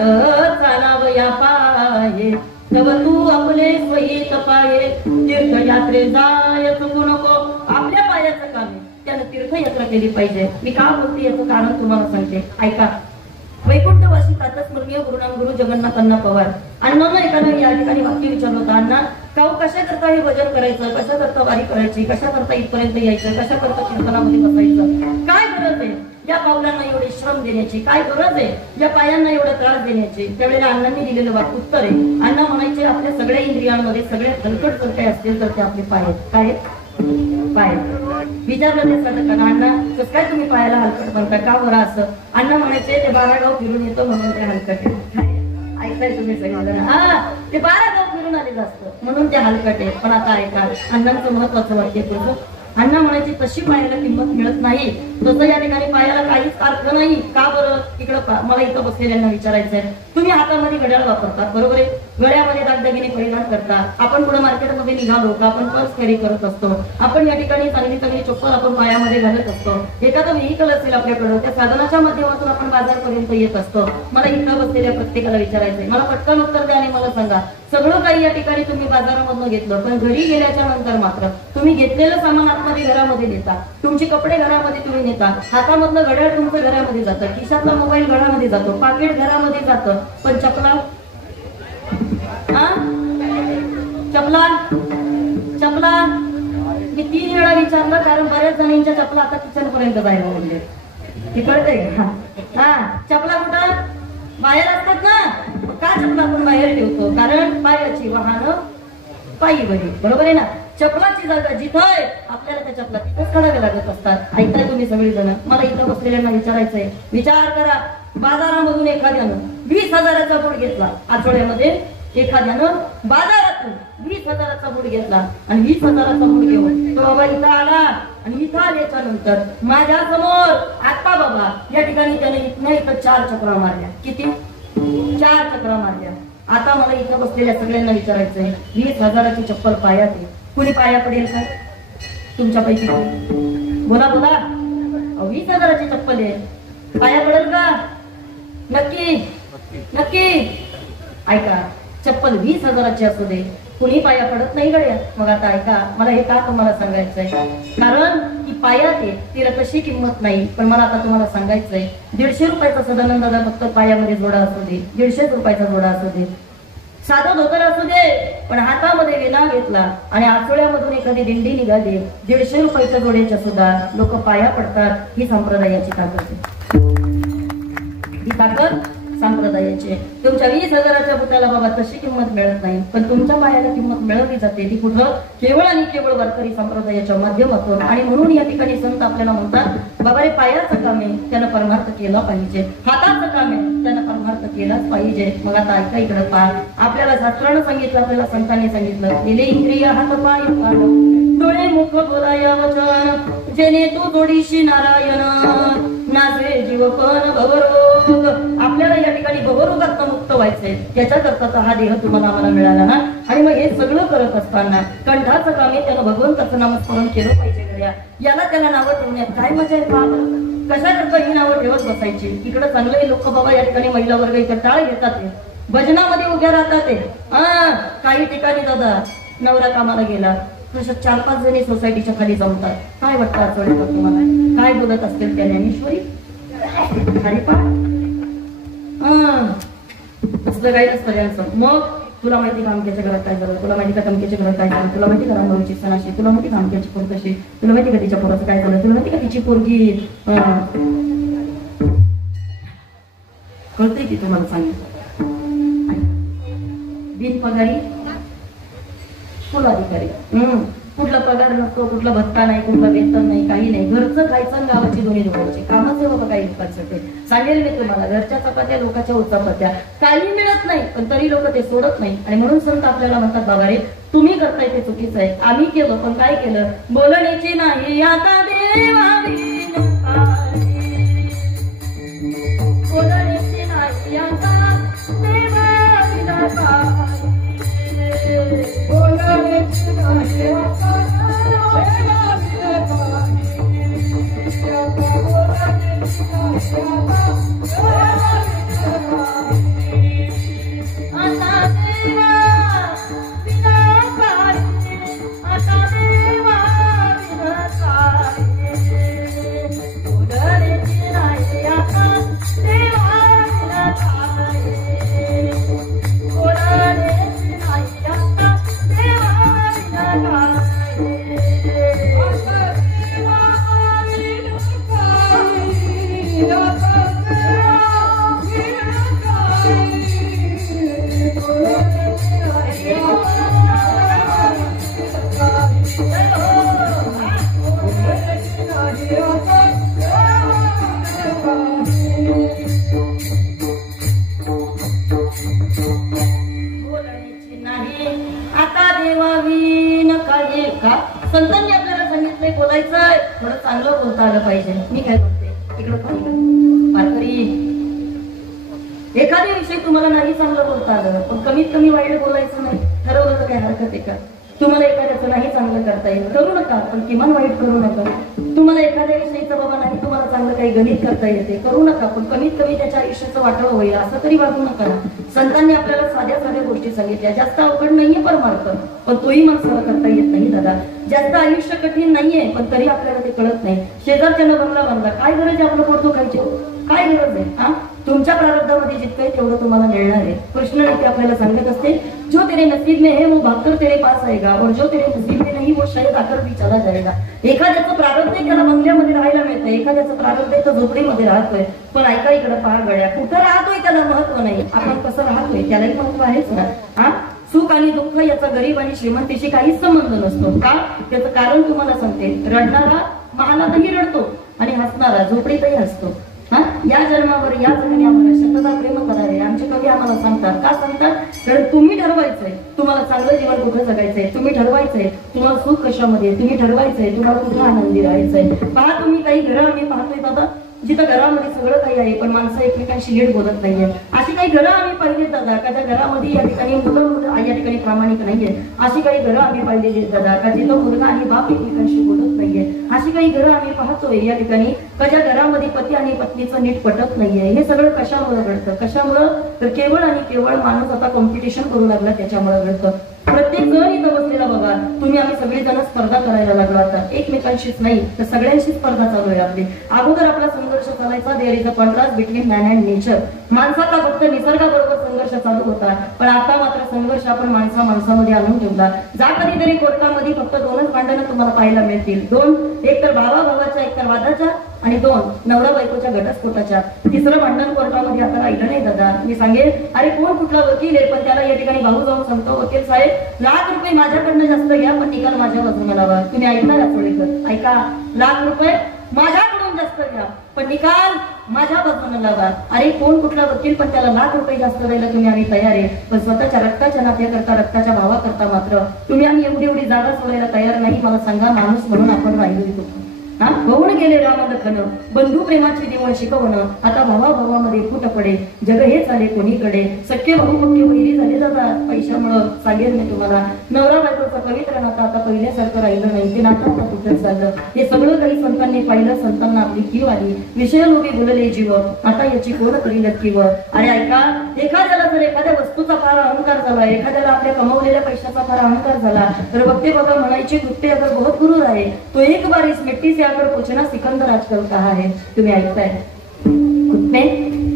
चालावया पाये तव तू आपले स्वहित पाये तीर्थयात्रे जाय चुकू नको. आपल्या पायाचं काम आहे त्यानं तीर्थयात्रा केली पाहिजे. मी का बोलते याचं कारण तुम्हाला सांगते ऐका. वैकुंठवासी प्रातस्मरणीय गुरु जगन्नाथ अण्णा पवार अण्णांना एकानं या ठिकाणी वाक्य विचारलं होतं. अण्णा काऊ कशा करता हे भजन करायचं, कशा करता वारी करायची, कशा करता इथपर्यंत यायचं, कशा करता कीर्तनामध्ये बसायचं, काय गरज आहे या पावलांना एवढे श्रम देण्याची, काय गरज आहे या पायांना एवढा त्रास देण्याची. त्यावेळेला अण्णांनी दिलेलं वाक्य उत्तर आहे. अण्णा म्हणायचे आपल्या सगळ्या इंद्रियांमध्ये सगळ्यात हलकट जर काही असतील तर ते आपले पाय आहेत. काय पाय विचारलं ते सगळं अण्णा कसं काय तुम्ही पायाला हलकट म्हणता का बरं असं. अण्णा म्हणायचे ते 12 गाव फिरून येतो म्हणून ते हलकट आहे. ऐकताय तुम्ही सगळं हा ते 12 गाव फिरून आले जास्त म्हणून ते हलकट आहे. पण आता ऐका अण्णांचं महत्वाचं वाक्य पुढचं. अण्णा म्हणायची तशी पायाला किंमत मिळत नाही तसं या ठिकाणी पायाला काहीच अर्थ नाही. का बरं इकडं मला इथं बसलेल्यांना विचारायचंय. तुम्ही हातामध्ये घड्याळ वापरतात बरोबर आहे. गळ्यामध्ये दागदागिने परिधान करतात. आपण पुढे मार्केटमध्ये निघालो का आपण पर्स कॅरी करत असतो. आपण या ठिकाणी चांगली चांगली चप्पल आपण पायामध्ये घालत असतो. एखादं व्हेइकल असेल आपल्याकडं त्या साधनाच्या माध्यमातून आपण बाजारपर्यंत येत असतो. मला इथं बसलेल्या प्रत्येकाला विचारायचंय मला पटकन उत्तर द्या आणि मला सांगा सगळं काही या ठिकाणी तुम्ही बाजारामधून घेतलं पण घरी गेल्याच्या नंतर मात्र तुम्ही घेतलेलं सामान आतमध्ये घरामध्ये नेता. तुमचे कपडे घरामध्ये तुम्ही नेता. हातामधलं घड्याळ तुमचं घरामध्ये जातं. खिशातला मोबाईल घरामध्ये जातो. पाकिट घरामध्ये जातं. पण चपला चपला चपला मी 3 वेळा विचारलं कारण बऱ्याच जणांच्या चपला आता किचन पर्यंत जायला म्हणजे हे कळतंय का. हा चपला कुठं बाहेर असतात ना. का चपला आपण बाहेर ठेवतो कारण पायाची वाहन पायी बरी बरोबर आहे ना. चपलाची जागा जिथं आहे आपल्याला त्या चपला तिथंच काढावे लागत असतात. ऐकताय तुम्ही सगळी जण. मला इथं बसलेल्यांना विचारायचंय विचार करा बाजारामधून एखाद्यानं 20,000चा बूट घेतला. आठवड्यामध्ये एखाद्यानं बाजारातून 20,000चा बूट घेतला आणि 20,000चा बूट घेऊन तो बाबा इथं आला आणि इथं आल्याच्या नंतर माझ्या समोर आता बाबा या ठिकाणी त्याने इथं 4 चक्रा मारल्या. किती 4 चक्रा मारल्या. आता मला इथं बसलेल्या सगळ्यांना विचारायचंय 20,000ची चप्पल पायात आहे कुणी पाया पडेल का तुमच्यापैकी बोला बोला. 20,000ची चप्पल आहे पाया पडेल का नक्की नक्की. ऐका चप्पल 20,000ची असू दे कुणी पाया पडत नाही गड्या. मग आता ऐका मला हे का तुम्हाला सांगायचंय कारण की पायात आहे तिला तशी किंमत नाही. पण मला आता तुम्हाला सांगायचंय 150 रुपयाचा सदानंद दादा फक्त पायामध्ये जोडा असू दे 150 रुपयाचा जोडा असू दे साधं धोतर असू दे पण हातामध्ये वेणा घेतला आणि आचोळ्यामधून एखादी दिंडी निघाली 150 रुपयाच्या जोड्याच्या सुद्धा लोक पाया पडतात. ही संप्रदायाची ताकद आहे. ही ताकद संप्रदायाची. तुमच्या 20,000च्या बुटाला बाबा तशी किंमत मिळत नाही पण तुमच्या पायाला किंमत मिळवली जाते. ती कुठं केवळ आणि केवळ वारकरी संप्रदायाच्या माध्यमातून. आणि म्हणून या ठिकाणी संत आपल्याला म्हणतात बाबा रे पायाचं काम आहे त्यानं परमार्थ केला पाहिजे. हाताचं काम आहे त्यानं परमार्थ केलाच पाहिजे. मग आता ऐका इकडे पहा आपल्याला शास्त्रानं सांगितलं आपल्याला संतांनी सांगितलं गेले इंद्रिय हात पाय डोळे मुख बोलाया वचन जेणे तू जोडीशी नारायण नाचे जीव पण भवरोग. आपल्याला या ठिकाणी भवरोगात मुक्त व्हायचंय त्याच्याकरता तर हा देह तुम्हाला आम्हाला मिळाला ना. आणि मग हे सगळं करत असताना कंठाचं काम आहे त्यानं भगवंताचं नामस्मरण केलं पाहिजे गड्या. याला त्याला नावं ठेवण्यात काय मजा आहे पहा. कशा करता ही नावं ठेवत बसायची. इकडे चांगले लोक बाबा या ठिकाणी महिला वर्ग इकडे टाळ घेतात भजनामध्ये उभ्या राहतात. काही ठिकाणी दादा नवरा कामाला गेला तशा 4-5 जणी सोसायटीच्या खाली जमतात. काय वाटतं आठवड्यात तुम्हाला काय बोलत असतील त्या ज्ञानेश्वरी खाली पा असलं काही नसतं त्यांचं. मग तुला माहिती का अमक्याच्या घरात काय झालं तुला माहिती का तमक्याच्या घरात काय झालं तुला माहिती का रामभाऊची सणाशी तुला माहिती का अमक्याची पोर कशी तुला माहिती का तिच्या पोराचं काय झालं तुला माहिती का तिची पोरगी कळतंय की तुम्हाला सांगितलं बिनपगारी फुल अधिकारी. कुठला पगार नसतो कुठला भत्ता नाही कुठला वेतन नाही काही नाही. घरचं खायचं गावाची दोन्ही दोघांची कामच आहे बाबा काही लोकांसाठी. सांगेल मी तुम्हाला घरच्या चपात्या लोकांच्या उचापत्या काही मिळत नाही पण तरी लोक ते सोडत नाही. आणि म्हणून संत आपल्याला म्हणतात बाबा रे तुम्ही करताय ते चुकीचं आहे. आम्ही केलं पण काय केलं बोलण्याची नाही आता देवाची बोलण्याची नाही आता देवा थोडं चांगलं बोलता आलं पाहिजे. मी काय बोलते इकडं पाहिजे वारकरी, एखाद्या विषयी तुम्हाला नाही चांगलं बोलता आलं पण कमीत कमी वाईट बोलायचं नाही, ठरवलं तर काय हरकत आहे का? तुम्हाला एखाद्याचं नाही चांगलं करता येईल, करू नका, पण किमान वाईट करू नका. तुम्हाला एखाद्या विषयीचं बाबा नाही तुम्हाला चांगलं काही गणित करता येते, करू नका, पण कमीत कमी त्याच्या आयुष्याचं वाटोळं होईल असं तरी वागू नका. संतांनी आपल्याला साध्या साध्या गोष्टी सांगितल्या, जास्त अवघड नाहीये परमार्थ, पण तोही माणसाला करता येत नाही दादा. जास्त आयुष्य कठीण नाहीये पण तरी आपल्याला ते कळत नाही. शेजारच्यानं बंगला बांधला, काय गरज आहे आपलं पोट खायची, काय गरज आहे? हा, तुमच्या प्रारब्धामध्ये जितकं आहे तेवढं तुम्हाला मिळणार आहे. कृष्ण ते आपल्याला सांगत असते, जो तेरे नसीब में है वो भागकर तेरे पास आएगा और जो तेरे नसीब में नहीं वो शायद आकर भी चला जाएगा. एखाद्याचं प्रारब्ध आहे त्याला बंगल्यामध्ये राहायला मिळतंय, एखाद्याचं प्रारब्ध आहे तर झोपडीमध्ये राहतोय. पण ऐका इकडे पहा गड्या, कुठं राहतोय त्याला महत्व नाही, आपण कसं राहतोय त्यालाही महत्व आहेच ना. हा, सुख आणि दुःख याचा गरीब आणि श्रीमंतीशी काहीच संबंध नसतो. का? त्याचं कारण तुम्हाला सांगते. रडणारा महालातही रडतो आणि हसणारा झोपडीतही हसतो. हा, या जन्मावर या जगण्यावर शतदा प्रेम करावे आमचे कवी आम्हाला सांगतात. का सांगतात? कारण तुम्ही ठरवायचंय तुम्हाला चांगलं जीवन कुठं जगायचंय, तुम्ही ठरवायचंय तुम्हाला सुख कशामध्ये, तुम्ही ठरवायचंय तुम्हाला कुठं आनंदी राहायचंय. पहा, तुम्ही काही घरं आम्ही पाहतोय दादा जिथं घरामध्ये सगळं काही आहे पण माणसं एकमेकांशी नीट बोलत नाहीये. अशी काही घरं आम्ही पाहिलेत दादा का त्या घरामध्ये या ठिकाणी मुलं या ठिकाणी प्रामाणिक नाहीये. अशी काही घरं आम्ही पाहिलेली आहेत दादा का जिथं मुलगा आणि बाप एकमेकांशी बोलत नाहीये. अशी काही घरं आम्ही पाहतोय या ठिकाणी का ज्या घरामध्ये पती आणि पत्नीचं नीट पटत नाहीये. हे सगळं कशामुळे घडतं? कशामुळं? तर केवळ आणि केवळ माणूस आता कॉम्पिटिशन करू लागला त्याच्यामुळे घडतं. प्रत्येक जण इथं बसलेला बघा, तुम्ही आम्ही सगळेजण स्पर्धा करायला लागलो. आता एकमेकांशीच नाही तर सगळ्यांशी स्पर्धा चालू आहे आपली. अगोदर आपला संघर्ष चालायचा, there is a contrast between man and nature. माणसाचा फक्त निसर्गाबरोबर संघर्ष चालू होता, पण आता मात्र संघर्ष आपण माणसामध्ये आणून ठेवला. जा कधीतरी कोर्टामध्ये फक्त दोनच भांडणं तुम्हाला पाहायला मिळतील. दोन, एक तर भावाच्या एक तर वादाच्या आणि दोन नवरा बायकोच्या घटस्फोटाच्या. तिसरं भांडण कोर्टामध्ये आता राहिलं नाही दादा. मी सांगेल, अरे कोण कुठला वकील आहे पण त्याला या ठिकाणी भाऊ जाऊन सांगतो, वकील साहेब ₹1,00,000 माझ्याकडनं जास्त घ्या पण निकाल माझ्या बाजूने लावा. तुम्ही ऐकणार आठवडेकर, ऐका, ₹1,00,000 माझ्याकडून जास्त घ्या पण निकाल माझ्या बाजूने लावा. अरे कोण कुठला वकील पण त्याला ₹1,00,000 जास्त द्यायला तुम्ही आम्ही तयार आहे, पण स्वतःच्या रक्ताच्या नात्याकरता रक्ताच्या भावाकरता मात्र तुम्ही आम्ही एवढी जागा सोडायला तयार नाही. मला सांगा, माणूस म्हणून आपण राहिलो होतो. हा, होऊन गेले राम लखन, बंधू प्रेमाची दिवण शिकवणं. आता भावाभावामध्ये फूट पडे, जग हे चाले कोणीकडे. सख्य भाऊ पक्के वैरी झाले जातात पैशामुळं. सांगेल मी तुम्हाला, नवरा बायकोचं पवित्र नातं आता पहिल्यासारखं राहिलं नाही, ते नातं आता कुठं चाललं. हे सगळं काही संतांनी पाहिलं, संतांना आपली कीव आली. विषय लोभी बोलले जीव, आता याची कोण करी नक्कीव. अरे ऐका, एखाद्याला जर एखाद्या वस्तूचा फार अहंकार झाला, एखाद्याला आपल्या कमवलेल्या पैशाचा फार अहंकार झाला तर बघते बघा म्हणायची कुत्ते अगर बहुत गुरूर आहे तो एक बार इस मिट्टी से अगर पूछना सिकंदर आजकल कहा है. तुम्ही ऐकताय, कुत्ते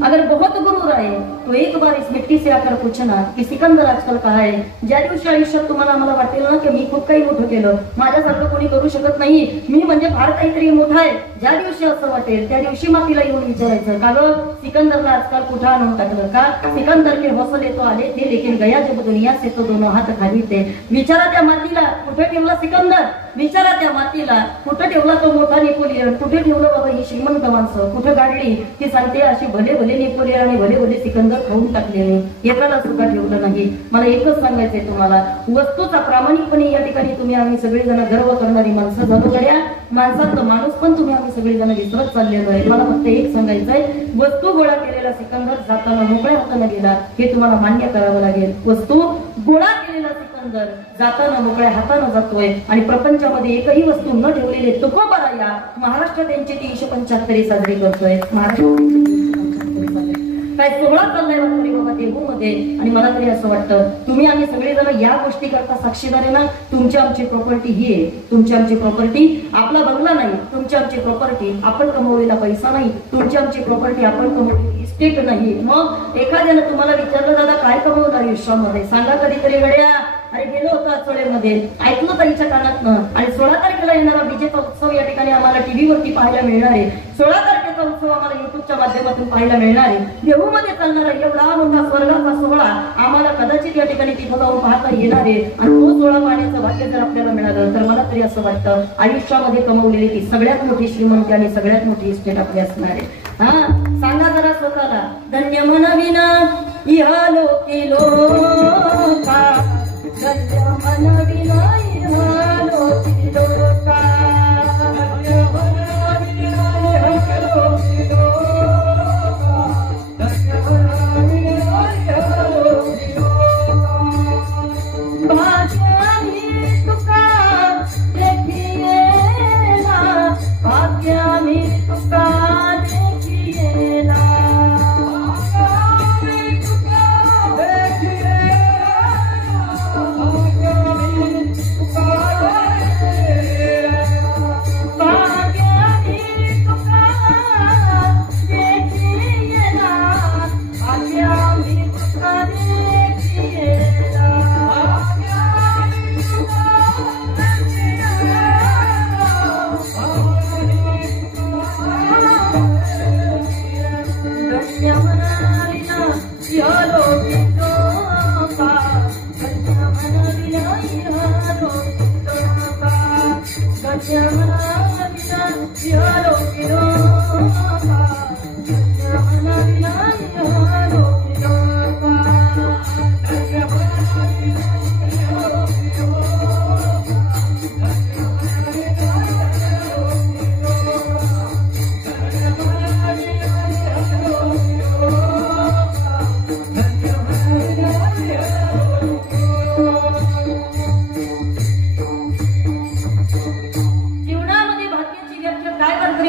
अगर बहुत गुरूर आहे तो एक बार इस मिट्टी से आकर पूछना की सिकंदर आजकल कहा है. ज्या दिवशी आयुष्यात तुम्हाला आम्हाला वाटेल ना की मी खूप काही मोठं केलं, माझ्यासारखं कोणी करू शकत नाही, मी म्हणजे फार काहीतरी मोठा आहे, ज्या दिवशी असं वाटेल त्या दिवशी मातीला येऊन विचारायचं, का ग सिकंदरला आजकाल कुठं आणून टाकलं का? सिकंदर के हौसले तो आले थे लेकिन गया जब दुनिया से तो दोनों हात खाली थे. विचारा त्या मातीला कुठे ठेवला सिकंदर, विचारा त्या मातीला कुठं ठेवला तो मोठा नेपोलियन, कुठे ठेवलं बाबा ही श्रीमंत माणसं, कुठं गाडली ती सांगते अशी भले भले नेपोलियन आणि भले भले सिकंदर खाऊन टाकलेले, एकाला सुद्धा ठेवलं नाही. मला एकच सांगायचंय तुम्हाला, वस्तूचा प्रामाणिकपणे या ठिकाणी तुम्ही आम्ही सगळेजण गर्व करणारी माणसं झालो गड्या. माणसातलं माणूस पण तुम्ही आम्ही सगळेजण विसरत चाललेलो आहे. मला फक्त एक सांगायचंय, वस्तू गोळा केलेला सिकंदर जाताना मोकळ्या हाताने गेला हे तुम्हाला मान्य करावं लागेल. वस्तू गोळा केलेला सिकंदर जाताना मोकळ्या हाताने जातोय आणि प्रपंचामध्ये एकही वस्तू न ठेवलेले तुकोबाराया महाराष्ट्र त्यांची 375 साजरी करतोय. काय सोहळा चाललाय बाबा देहूमध्ये. आणि मला तरी असं वाटतं तुम्ही आम्ही सगळेजण या गोष्टी करता साक्षीदार आहे ना. तुमची आमची प्रॉपर्टी ही आहे, तुमची आमची प्रॉपर्टी आपला बंगला नाही, तुमची आमची प्रॉपर्टी आपण कमवलेला पैसा नाही, तुमची आमची प्रॉपर्टी आपण कमवलेली इस्टेट नाही. मग एखाद्याने तुम्हाला विचारलं दादा काय कमवलं आयुष्यामध्ये, सांगा कधीतरी गड्या. अरे गेलो होतो आचोळेमध्ये, ऐकलं ताईच्या कानातनं. आणि 16 तारखेला येणारा विजेचा उत्सव या ठिकाणी आम्हाला टीव्हीवरती पाहायला मिळणार आहे. 16 तारखेचा उत्सव आम्हाला युट्यूबच्या माध्यमातून पाहायला मिळणार आहे. देहूमध्ये चालणारा एवढा मोठा स्वर्गाचा सोहळा आम्हाला कदाचित या ठिकाणी तिथं जाऊन पाहता येणार आहे. आणि तो सोहळा पाहण्याचं भाग्य जर आपल्याला मिळालं तर मला तरी असं वाटतं आयुष्यामध्ये कमवलेली ती सगळ्यात मोठी श्रीमंती आणि सगळ्यात मोठी इस्टेट आपली असणार आहे. हा, सांगा जरा स्वतःला, धन्य म्हणविना इहा लोके लोका, धन्य म्हणविना इहा लोके लोका.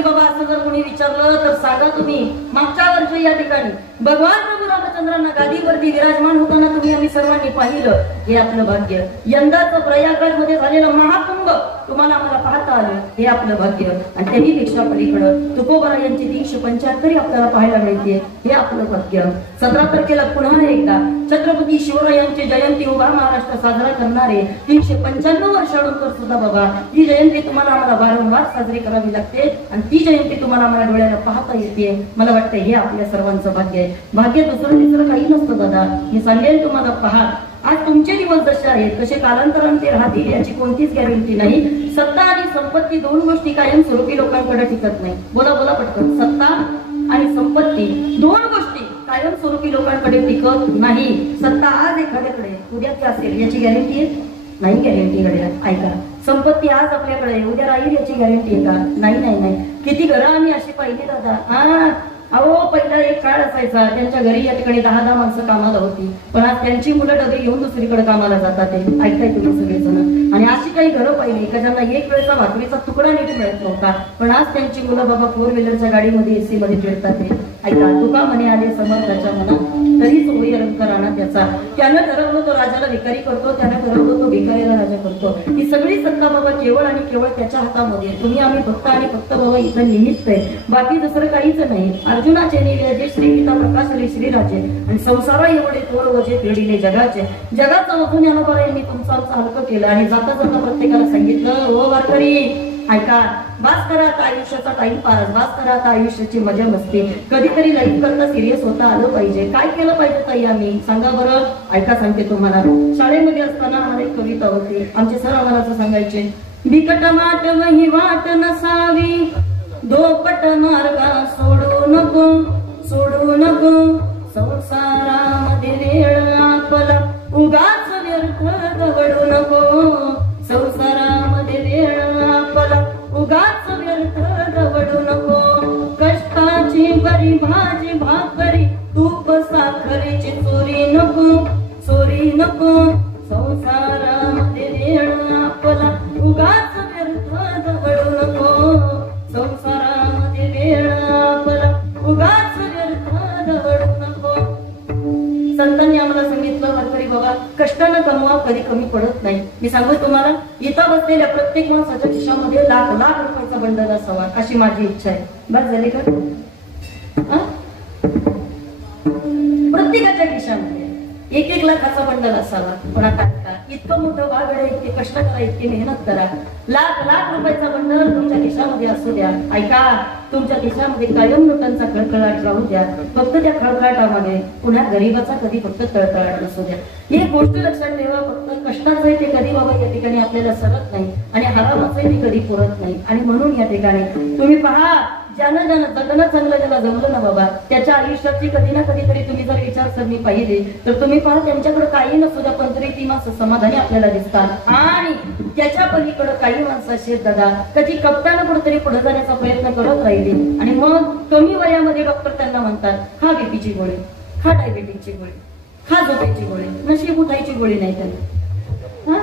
आणि बाबा असं जर कोणी विचारलं तर सांगा तुम्ही मागच्या वर्षी या ठिकाणी भगवान प्रभू रामचंद्रांना गादीवरती विराजमान होताना तुम्ही आम्ही सर्वांनी पाहिलं. हे आपलं भाग्य. यंदाचं प्रयागराज मध्ये झालेलं महाकुंभ तुम्हाला आम्हाला पाहता आलं. हे आपलं भाग्य. आणि त्याही पेक्षा पलीकडं तुकोबरा यांची 375 आपल्याला पाहायला मिळते. हे आपलं भाग्य. 17 तारखेला पुन्हा एकदा छत्रपती शिवरायांची जयंती उभा महाराष्ट्र साजरा करणारे 395 वर्षानंतर सुद्धा बाबा ही जयंती तुम्हाला आम्हाला वारंवार साजरी करावी लागते. आणि ती जयंती तुम्हाला आम्हाला डोळ्याला पाहता येते. मला वाटतं हे आपल्या सर्वांचं भाग्य आहे. भाग्य दुसरं तिसरं काही नसतं दादा. मी सांगेन तुम्हाला, पहा आज तुमचे दिवस जसे आहेत कसे कालांतराने ते राहतील याची कोणतीच गॅरंटी नाही. सत्ता आणि संपत्ती दोन गोष्टी कायम स्वरूपी लोकांकडे टिकत नाही. बोला बोला पटकन. सत्ता आणि संपत्ती दोन गोष्टी कायम स्वरूपी लोकांकडे टिकत नाही. सत्ता आज एखाद्याकडे उद्या ती असेल याची गॅरंटी आहे नाही. गॅरंटी कडे ऐका. संपत्ती आज आपल्याकडे उद्या राहील याची गॅरंटी आहे का? नाही नाही नाही. किती घरं आम्ही अशी पाहिली दादा. अहो पहिला एक काळ असायचा त्यांच्या घरी या ठिकाणी 10 माणसं कामाला होती. पण आज त्यांची मुलं डबे घेऊन दुसरीकडे कामाला जातात. ऐकताय तुम्ही सगळेजण. आणि अशी काही घरं पाहिली का ज्यांना एक वेळेचा भाकरीचा तुकडा नीट मिळत नव्हता. पण आज त्यांची मुलं बाबा 4 व्हीलरच्या गाडीमध्ये एसी मध्ये फिरतात. ऐका. तुका म्हणे आले समर्थाच्या मनात तरीच होई अलंकाराना त्याचा. त्यानं ठरवलं तो राजाला भिकारी करतो. त्यानं ठरवलं तो भिकारीला राजा करतो. ही सगळी सत्ता बाबा केवळ आणि केवळ त्याच्या हातामध्ये. तुम्ही आम्ही फक्त आणि फक्त बाबा इथं निमित्त आहे. बाकी दुसरं काहीच नाही. अर्जुनाचे निवेदे श्रीगीता प्रकाशले श्रीराजे आणि संसारा एवढे थोर वजे फिरडिले जगाचे. जगाचं वजून यानं यांनी तुमचं आमचं हलकं केलं. आणि जाता जाता प्रत्येकाला सांगितलं ओ वारकरी ऐका. वास करा आता आयुष्याचा टाइमपास. वास करा आता आयुष्याची मजा मस्ती. कधीतरी लाईफ करता सिरियस होता आलं पाहिजे. काय केलं पाहिजे ताई आम्ही सांगा बरं. ऐका सांगते तुम्हाला. शाळेमध्ये असताना आम्हाला एक कविता होती. आमचे सर आम्हाला असं सांगायचे. बिकट वाट वही वाट नसावी दोपट मार्गा सोडू नको सोडू नको. संसारामध्ये वेळ आपला उगाच व्यर्थ दवडू नको. संसारामध्ये वेळ आपला उगाच व्यर्थ दवडू नको. कष्टाची बरी भाजी भाकरी तूप साखरेची चोरी नको चोरी नको. संसारामध्ये वेळ आपला उगाच व्यर्थ दवडू नको. संसारामध्ये वेळ आपला उगाच व्यर्थ दवडू नको. संतांनी आम्हाला सांगितलं वारकरी बाबा कष्टानं कमवा कधी कमी पडत नाही. मी सांगू तुम्हाला इथं बसलेल्या प्रत्येक माणसाच्या खिशामध्ये लाख लाख रुपयाचा बंडल असावा अशी माझी इच्छा आहे. बस झाली का? प्रत्येकाच्या खिशामध्ये 1-1 लाखाचा बंडल असावा. पण आता इतकं मोठं वागड आहे. इतके कष्ट करा इतकी मेहनत करा. लाख लाख रुपयाचा बंडल तुमच्या खिशामध्ये असू द्या. ऐका. तुमच्या खिशामध्ये कायम नोटांचा खळखळाट राहू द्या. फक्त त्या खळखळाटामध्ये पुन्हा गरीबाचा कधी फक्त तळतळाट नसू द्या. एक गोष्ट लक्षात ठेवा. फक्त कष्टाचं आहे ते कधी बाबा या ठिकाणी आपल्याला सरत नाही. आणि हरामाचं ते कधी पुरत नाही. आणि म्हणून या ठिकाणी तुम्ही पहा ज्यानं जगणं चांगलं ज्याला जमलं ना बाबा त्याच्या आयुष्याची कधी ना कधीतरी तुम्ही जर विचारसरणी पाहिली तर तुम्ही पहा त्यांच्याकडे काही नसू द्या पण तरी ती माणसं समाधानी आपल्याला दिसतात. आणि त्याच्या पलीकडे काही माणसं अशी आहेत दादा कधी कप्प्यानं कुठेतरी पुढे जाण्याचा प्रयत्न करत राहिले. आणि मग कमी वयामध्ये डॉक्टर त्यांना म्हणतात खा बीपीची गोळी, खा डायबिटीसची गोळी, खा झोपेची गोळी, नशीब उठायची गोळी नाही त्यांना.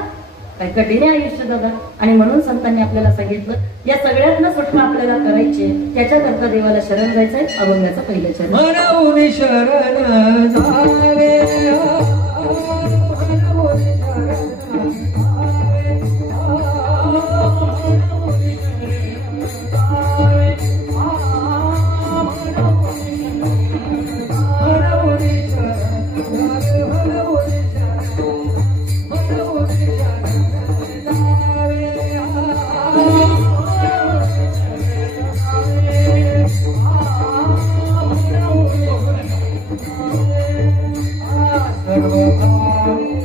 काय कठीण आहे आयुष्य दादा. आणि म्हणून संतांनी आपल्याला सांगितलं या सगळ्यातनं सुटका आपल्याला करायची. त्याच्याकरता देवाला शरण जायचंय. अभंगाचं पहिलं चरण. सर्व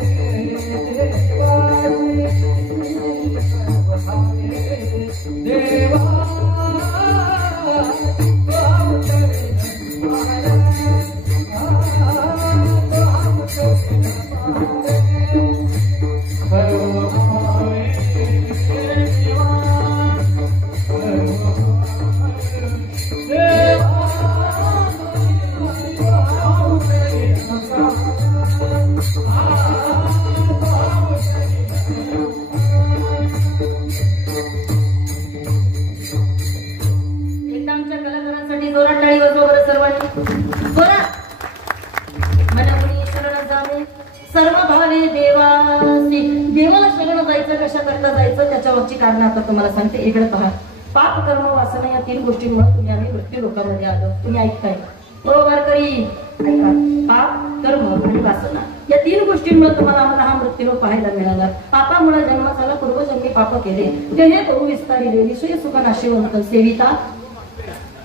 जोरात टाळी वाजवा बरं सर्वांनी, जोरात. मनमुनी शरण जावे सर्व भावे देवासी. देवाला शरण जायचं, कशा करता जायचं त्याच्यावरची कारण आता तुम्हाला सांगते. इकडे पहा, पाप कर्म वासना या तीन गोष्टींमुळे तुम्ही आम्ही मृत्यू लोकांमध्ये आलो. तुम्ही ऐकताय बरोबर करी, ऐका. पाप कर्म आणि वासना या तीन गोष्टींमुळे तुम्हाला आम्हाला हा मृत्यू पाहायला मिळाला. पापामुळे जन्म झाला, पूर्वजन्मी पाप केले ते हे बहु विस्तारिले विषय सुख नाशिवंत सेविता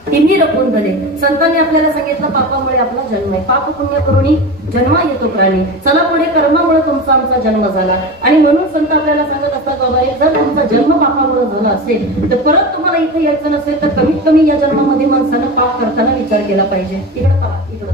तिन्ही रपून झाले. संतांनी आपल्याला सांगितलं पापामुळे आपला जन्म आहे. पाप पुण्य करुणी जन्म येतो प्राणी. चला पुढे कर्मामुळे तुमचा आमचा जन्म झाला. आणि म्हणून संत आपल्याला सांगत असतात बाबा जर तुमचा जन्म पापामुळे झाला असेल तर परत तुम्हाला इथे यायचं नसेल तर कमीत कमी या जन्मामध्ये माणसानं पाप करताना विचार केला पाहिजे. इकडं पहा, इकडं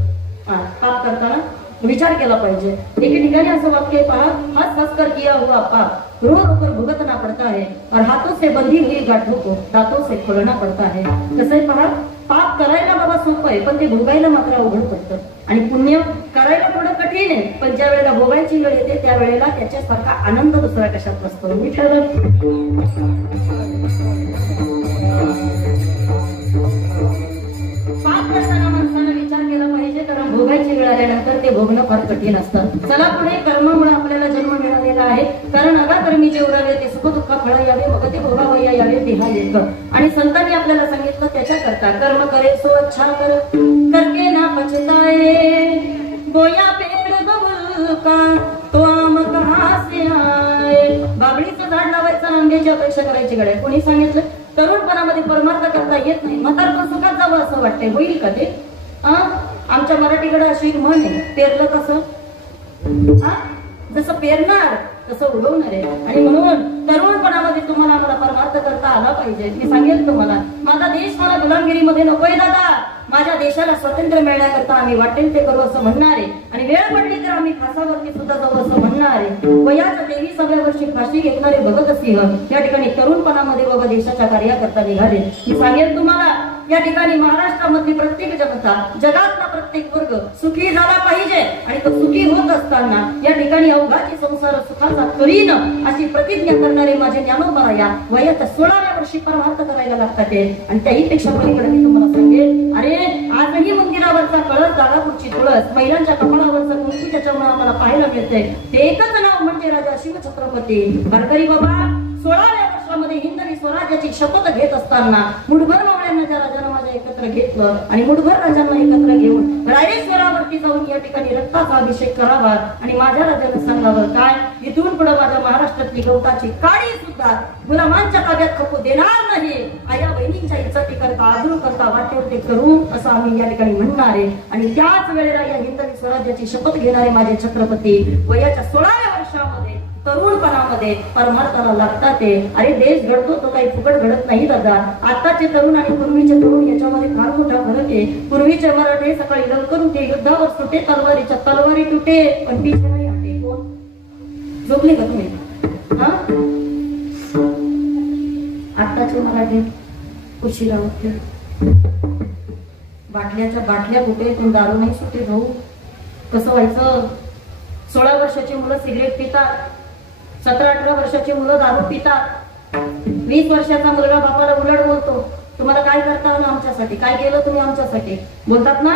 पाप करताना विचार केला पाहिजे. एके ठिकाणी असं वाक्य पहा, हाथ हंसकर किया हुआ पाप रो रो कर भुगतना पड़ता है और हाथों से बंधी हुई गांठों को दांतों से खोलना पड़ता है. कसं आहे पहा, पाप करायला बाबा सोपं आहे पण ते भोगायला मात्र अवघड पडतं. आणि पुण्य करायला थोडं कठीण आहे पण ज्या वेळेला भोगायची वेळ येते त्यावेळेला त्याच्यासारखा आनंद दुसऱ्या कशात नसतो. विठ्ठल पाप करताना माणसानं विचार केला पाहिजे कारण भोगायची वेळ आल्यानंतर ते भोगणं फार कठीण असतं. चला पुढे कर्मामुळे आपल्याला जन्म मिळालेला आहे. कारण अगाकर्मी जे उरावे ते सुख दुःख फळ यावे मग ते भोगावया यावे देहा येत. आणि संतांनी आपल्याला सांगितलं त्याच्या करता कर्म करे सो अच्छा कर करके ना पछताए गोया पेड़ बबुल का तो आम कहां से आए. बाबळीचं झाड लावायचं आंब्याची अपेक्षा करायची गड्या. कोणी सांगितलं? तरुणपणामध्ये परमार्थ करता येत नाही, म्हातारपण सुखात जावं असं वाटतंय. होईल का ते? आमच्या मराठीकडे अशी एक म्हण आहे, पेरलं कसं जसं पेरणार तसं उगवणार आहे. आणि म्हणून तरुणपणामध्ये तुम्हाला आम्हाला परमार्थ करता आला पाहिजे. मी सांगेल तुम्हाला माझा देश मला गुलामगिरीमध्ये नकोय दादा. माझ्या देशाला स्वातंत्र्य मिळण्याकरता आम्ही वाटेल ते करू असं म्हणणार आहे. आणि वेळ पडली तर आम्ही फासावरती सुद्धा जाऊ असं म्हणणार आहे. वयाच्या 23व्या वर्षी फाशी घेतणारे भगतसिंह या ठिकाणी तरुणपणामध्ये बाबा देशाच्या कार्याकरता निघाले. मी सांगेल तुम्हाला या ठिकाणी महाराष्ट्रामधली प्रत्येक जनता जगातला प्रत्येक वर्ग सुखी झाला पाहिजे. आणि तो सुखी होत असताना या ठिकाणी अवघाची संसार सुखाचा करीन अशी प्रतिज्ञा करणारे माझे ज्ञानोबा या वयाच्या 16व्या वर्षी परमार्थ करायला लागतात. आणि त्याही पेक्षा पलीकडे मी तुम्हाला सांगेल, अरे आजही मंदिरावरचा कळस दादापूरची तुळस महिलांच्या कपाळावरचा कुंकू त्याच्यामुळे आम्हाला पाहायला मिळते. ते एकच नाव म्हणजे राजा शिवछत्रपती. वारकरी बाबा 16व्या वर्षामध्ये हिंदवी स्वराज्याची शपथ घेत असताना मुठभर मावळ्यांना ज्या राजानं माझ्या एकत्र घेतलं आणि मुठभर राजांना एकत्र घेऊन रायरेश्वरावरती जाऊन या ठिकाणी रक्ताचा अभिषेक करावा. आणि माझ्या राजानं सांगावं काय, इथून पुढे माझ्या महाराष्ट्रातली गवताची काळी सुद्धा गुलामांच्या ताब्यात खपू देणार नाही. आया बहिणींच्या इज्जती करता आदरू करता वाटेल ते करू असं आम्ही या ठिकाणी म्हणणार आहे. आणि त्याच वेळेला या हिंदवी स्वराज्याची शपथ घेणारे माझे छत्रपती वयाच्या 16व्या वर्षामध्ये तरुणपणामध्ये परमार्थाला लागतात. अरे देश घडतो तो काही फुकट घडत नाही दादा. आताचे तरुण आणि पूर्वीचे तरुण याच्यामध्ये फार मोठा फरक आहे. पूर्वीचे मराठे सकाळी लवकर उठे, युद्धावर सुटे, तलवारीच्या तलवारी तुटे पण पीछे नाही हटे. कोण झोपले का तुम्ही? आताचे मराठे उशिरा उठते, बाटल्याच्या बाटल्या कुठे पण दारू नाही सुटे. भाऊ कसं व्हायचं? 16 वर्षाची मुलं सिगरेट पितात, 17-18 वर्षाची मुलं दारू पितात, 20 वर्षाचा मुलगा बापाला उलट बोलतो. तुम्हाला काय करता आलं आमच्यासाठी? काय केलं तुम्ही आमच्यासाठी? बोलतात ना,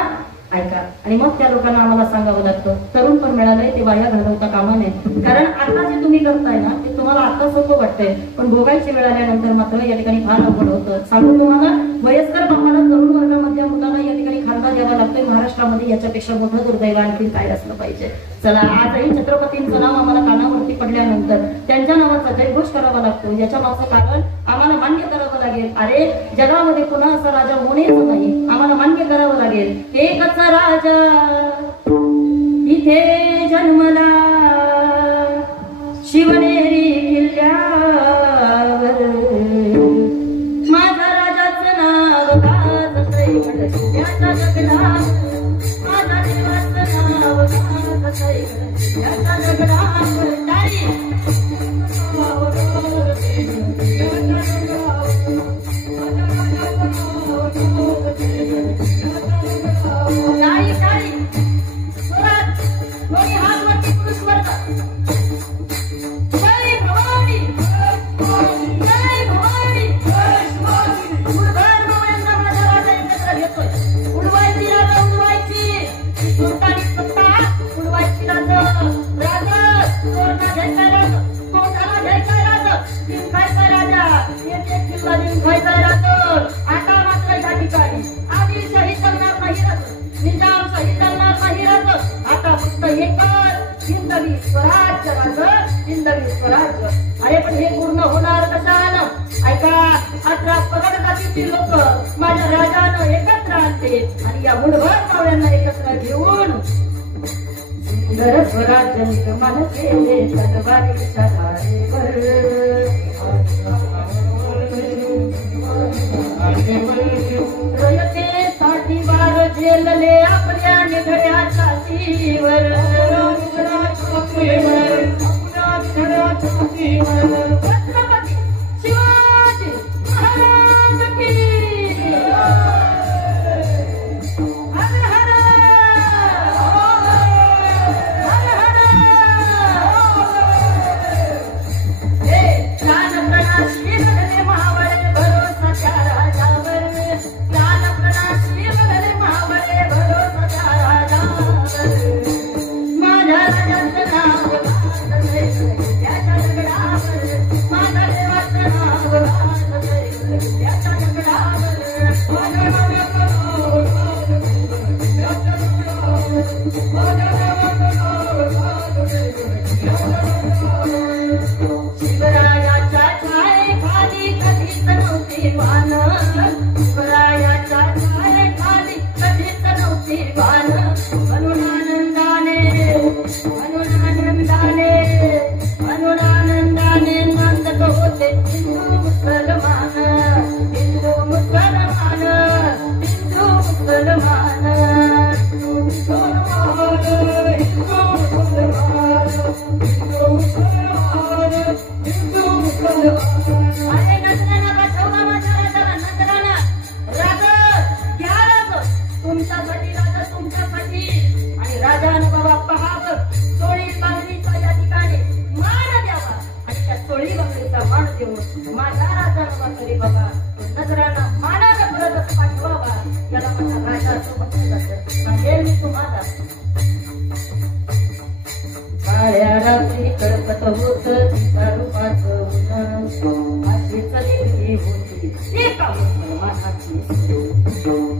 ऐका. आणि मग त्या लोकांना आम्हाला सांगावं लागतं तरुण पण मिळालंय ते वाया घालवता कामा नये. कारण आता जे तुम्ही करताय ना ते तुम्हाला आता सोपं वाटतंय पण भोगायची वेळ आल्यानंतर मात्र या ठिकाणी फार अवघड होतं. सांगू तुम्हाला, वयस्कर बापाला तरुण वर्गामधल्या मुलांना या ठिकाणी खांदा द्यावा लागतोय. महाराष्ट्रामध्ये याच्यापेक्षा मोठं दुर्दैव आणखी काय असलं पाहिजे? चला, आजही छत्रपतींचं नाव आम्हाला कानावरती पडल्यानंतर त्यांच्या नावाचा जयघोष करावा लागतो. याच्या मागचं कारण आम्हाला मान्य करावं लागेल. अरे जगामध्ये पुन्हा असा राजा होणेच नाही, आम्हाला मान्य करावं लागेल. एकच राजा इथे जन्मला शिवनेरी किल्ल्यावर, माझा राजाचं नाव गाजतंय याचा जगला, माझा देवाचं नाव गाजतंय याचा जगला. व्हायचा राहतो. आता मात्र या ठिकाणी आदिलशाही चालणार नाही राहतो, निजामशाही चालणार नाही राहतो. आता फक्त एकच हिंदवी स्वराज्य राहतं, हिंदवी स्वराज्य. अरे पण हे पूर्ण होणार कशानं? ऐका, 18 पगड जातीतील लोक माझ्या राजानं एकत्र आणते आणि या मुठभर पावड्यांना एकत्र घेऊन सुंदर स्वराज्य निर्माण केले तलवारीच्या धारेवर. रयतेसाठी वार झेलले आपल्या निधड्या छातीवर. छत्रपती शिवाजी महाराज की हर हर हर हर. हे प्राणप्रणाशी बदले महावळे भरोसाच्या राजावर. प्राणप्रणाशी बदले महावळे भरोसाच्या राजावर. माझ्या राजाचं नाव त्याच्या दगडावर, माझ्या देवाचं नाव त्याच्या दगडावर. शिवरायाच्या छायेखाली कधीच नव्हती भान. शिवरायाच्या छायेखाली कधीच नव्हती भान. म्हणून आनंदाने म्हणून आनंदाने म्हणून आनंदाने नांदत होते हिंदू मुसलमान. हिंदू मुसलमान हिंदू मुसलमान हिंदू मुसलमान हिंदू मुसलमान हिंदू मुसलमान हिंदू मुसलमान. अरे नजराना बसवला माझ्या राजाला, नजराना. राजा घ्या राजा तुमच्यासाठी, राजा तुमच्यासाठी. आणि राजानं बाबा पहावं चोळी बांगडीचा या ठिकाणी मान द्यावा आणि त्या चोळी बांगडीचा मान देऊन माझ्या राजाला तरी बाबा नजराना मानानं परत पाठवावा. याला माझ्या राजाचं म्हटलं जातं. सांगेल मी तुम्हाला. काळ्या रात्री कळपत होत तिच्या रूपाचं ऊन. अशीच देवी होती एका मुसलमानाची.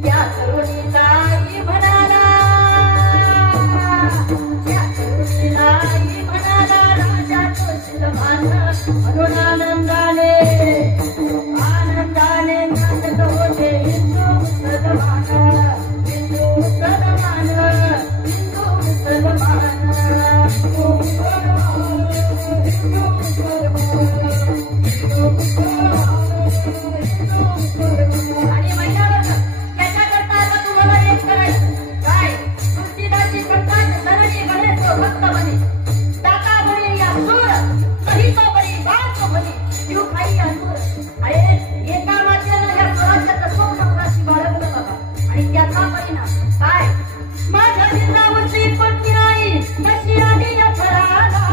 त्या तरुणीला आई म्हणाला, त्या तरुणीला आई म्हणाला राजा तो शिलमान. म्हणून आनंदाने आनंदाने नाचत होते हिंदू मुसलमान. हिंदू मुसलमान हिंदू मुसलमान हिंदू मुसलमान हिंदू मुसलमान हिंदू मुसलमान. आणि महिन्यावर त्याच्याकरता आता तुम्हाला एक करायचं काय? तुलसीदासची संतान धरणी बने तो भक्त बने. दाता बने या सूर सही तो बनी बात बनी जीव खाई या सूर. अरे एका मातेनं या स्वराज्याचं स्वप्न कुणाशी बाळगलं बाबा आणि त्याचा परिणाम काय? माझ्या जिजाऊची पत्नी आई कशी आली या फळाला.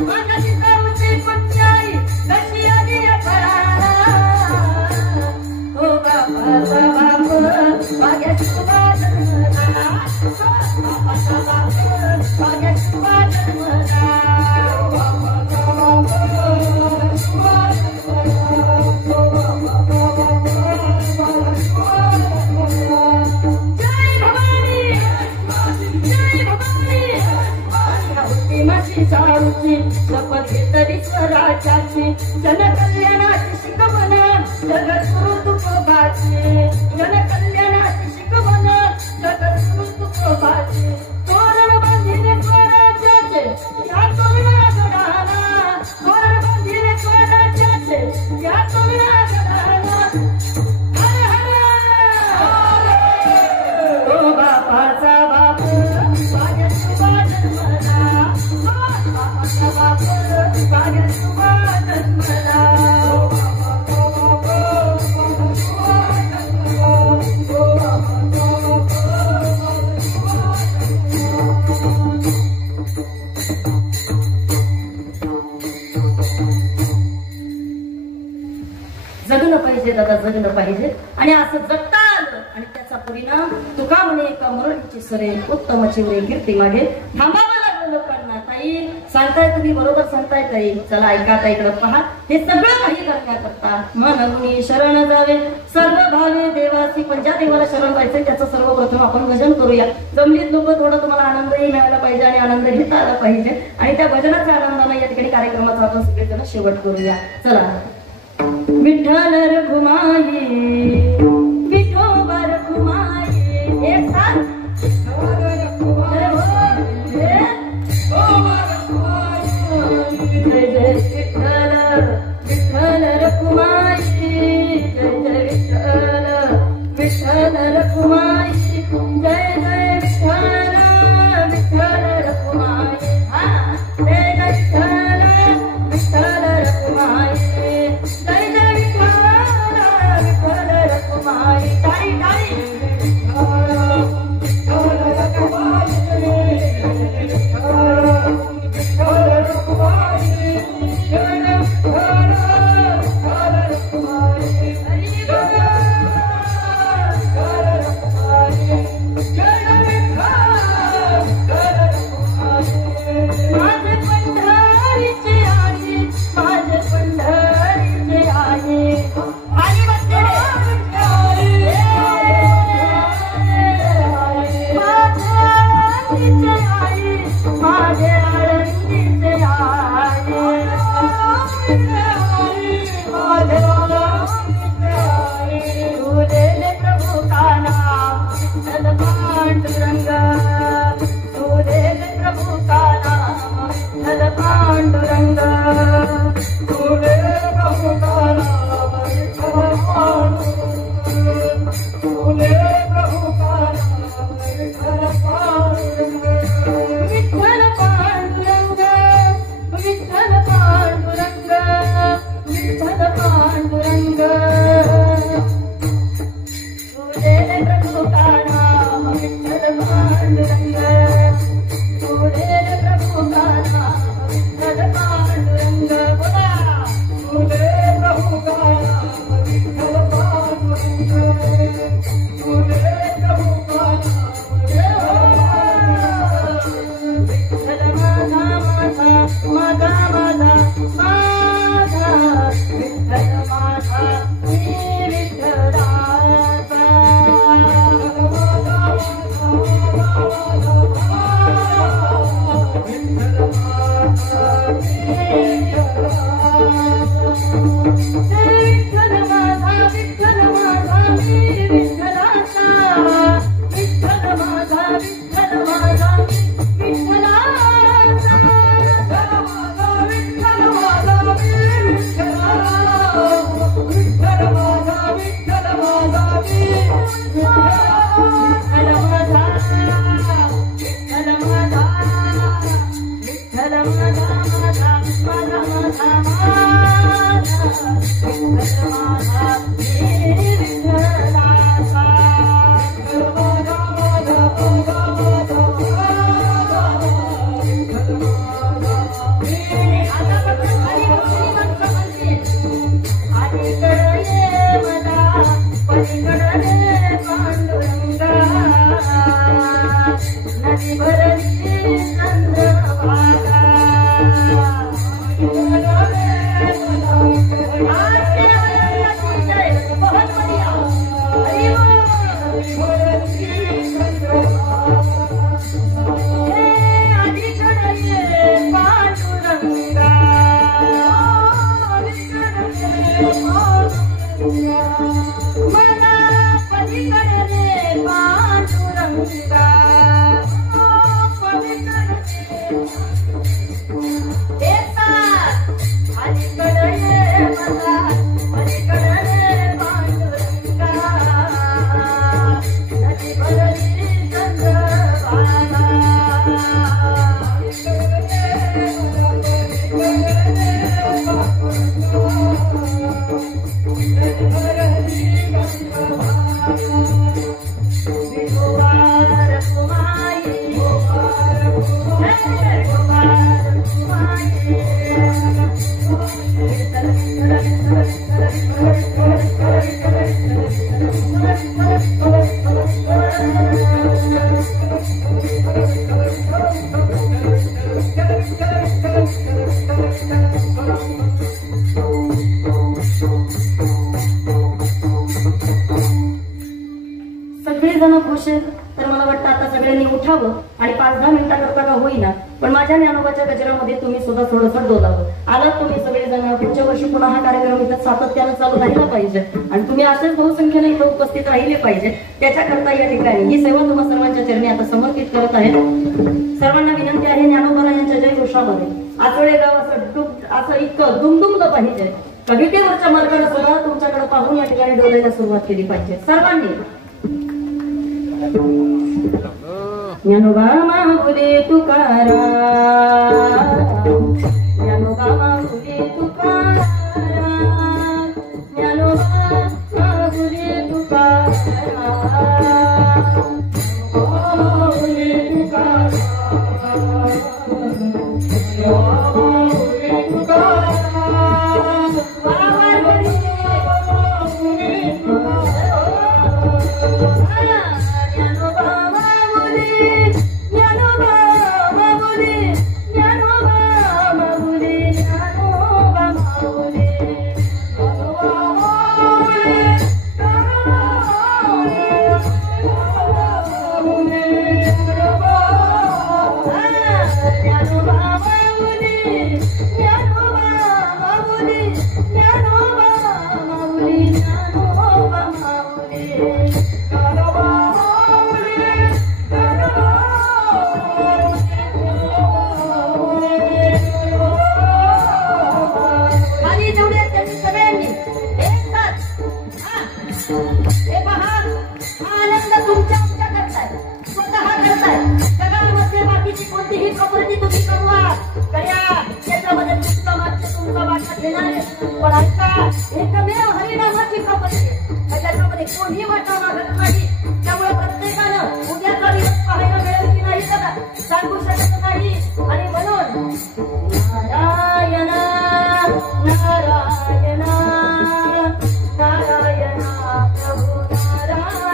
माझ्या जिजाऊची पत्नी आई कशी आली या फळाला. हो बापाचा बाप माझ्या शिवा जन्मला. बापाचा बाप माझ्या शिवा जन्मला. बापाचा बाप माझ्या शिवा जन्मला. बापाचा बाप माझ्या शिवा जन्मला. जय भवानी जय भवानी. होती माझी चारूची शपथ घेतली स्वराज्याची. जनकल्याणाची शिकवण जगत गुरु तुकोबाची. जनकल्याणाची शिकवण जगत गुरु तुकोबाची. तोरण बांधिले स्वराज्याचे या तोरणा गडाला. तोरण बांधिले स्वराज्याचे या तोरणा गडाला. हर हर हो बापाचा बाप माझ्या शिवा जन्मला. बापाचा बाप माझ्या शिवा जन्मला. जगलं पाहिजे दादा, जगलं पाहिजे. आणि असं जगता आलं आणि त्याचा परिणाम तुका म्हणे एका मराठीची सरे उत्तमाची वे कीर्ती मागे थांबावं लागलं लोकांना. ताई सांगताय तुम्ही बरोबर सांगताय ताई. चला ऐका आता इकडं पहा. हे सगळं काही करण्याकरता म्हणून शरण जावे सर्व भावे देवासी. पण ज्या देवाला शरण जायचंय त्याचं सर्वप्रथम आपण भजन करूया. जमलीत लोक थोडा तुम्हाला आनंदही मिळाला पाहिजे आणि आनंद घेता आला पाहिजे आणि त्या भजनाच्या आनंदाने या ठिकाणी कार्यक्रमाचा आपण सगळेजण शेवट करूया. चला. विठ्ठल रखुमाई विठोबा रखुमाई एक साथ जय जय विठ्ठल विठ्ठल रखुमाई जय जय विठ्ठल विठ्ठल रखुमाई जय जय विठ्ठल विठ्ठल रखुमाई. हा जय जय विठ्ठल विठ्ठल रखुमाई जय जय विठ्ठल विठ्ठल रखुमाई. टाळी टाळी. सगळेजण खुश आहेत. तर मला वाटतं आता सगळ्यांनी उठावं आणि 5-10 मिनिटाकरता का होईना पण माझ्या ज्ञानोबाच्या गजरामध्ये तुम्ही सुद्धा थोडंसं डोलावं. आलात तुम्ही सगळेजण. पुढच्या वर्षी पुन्हा हा कार्यक्रम इथं सातत्यानं चालू राहिला पाहिजे आणि तुम्ही असेच बहुसंख्येने इथं उपस्थित राहिले पाहिजे. त्याच्याकरता या ठिकाणी ही सेवा तुम्हा सर्वांच्या चरणी आता समर्पित करत आहे. सर्वांना विनंती आहे ज्ञानोबा यांच्या जय घोषामध्ये आचोळे गाव असं इतकं दुमदुमलं पाहिजे. कवितेवरच्या मार्गाने सुद्धा तुमच्याकडे पाहून या ठिकाणी डोलायला सुरुवात केली पाहिजे सर्वांनी. ज्ञानोबा माऊली तुकाराम, ज्ञानोबा माऊली तुकाराम, ज्ञानोबा माऊली तुकाराम, माऊली तुकाराम, माऊली तुकाराम. कोणी वाटा मागत नाही. त्यामुळे प्रत्येकानं उद्याचा दिवस पाहायला मिळेल की नाही सांगू शकत नाही. आणि म्हणून नारायण नारायण नारायण प्रभू नारायण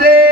दे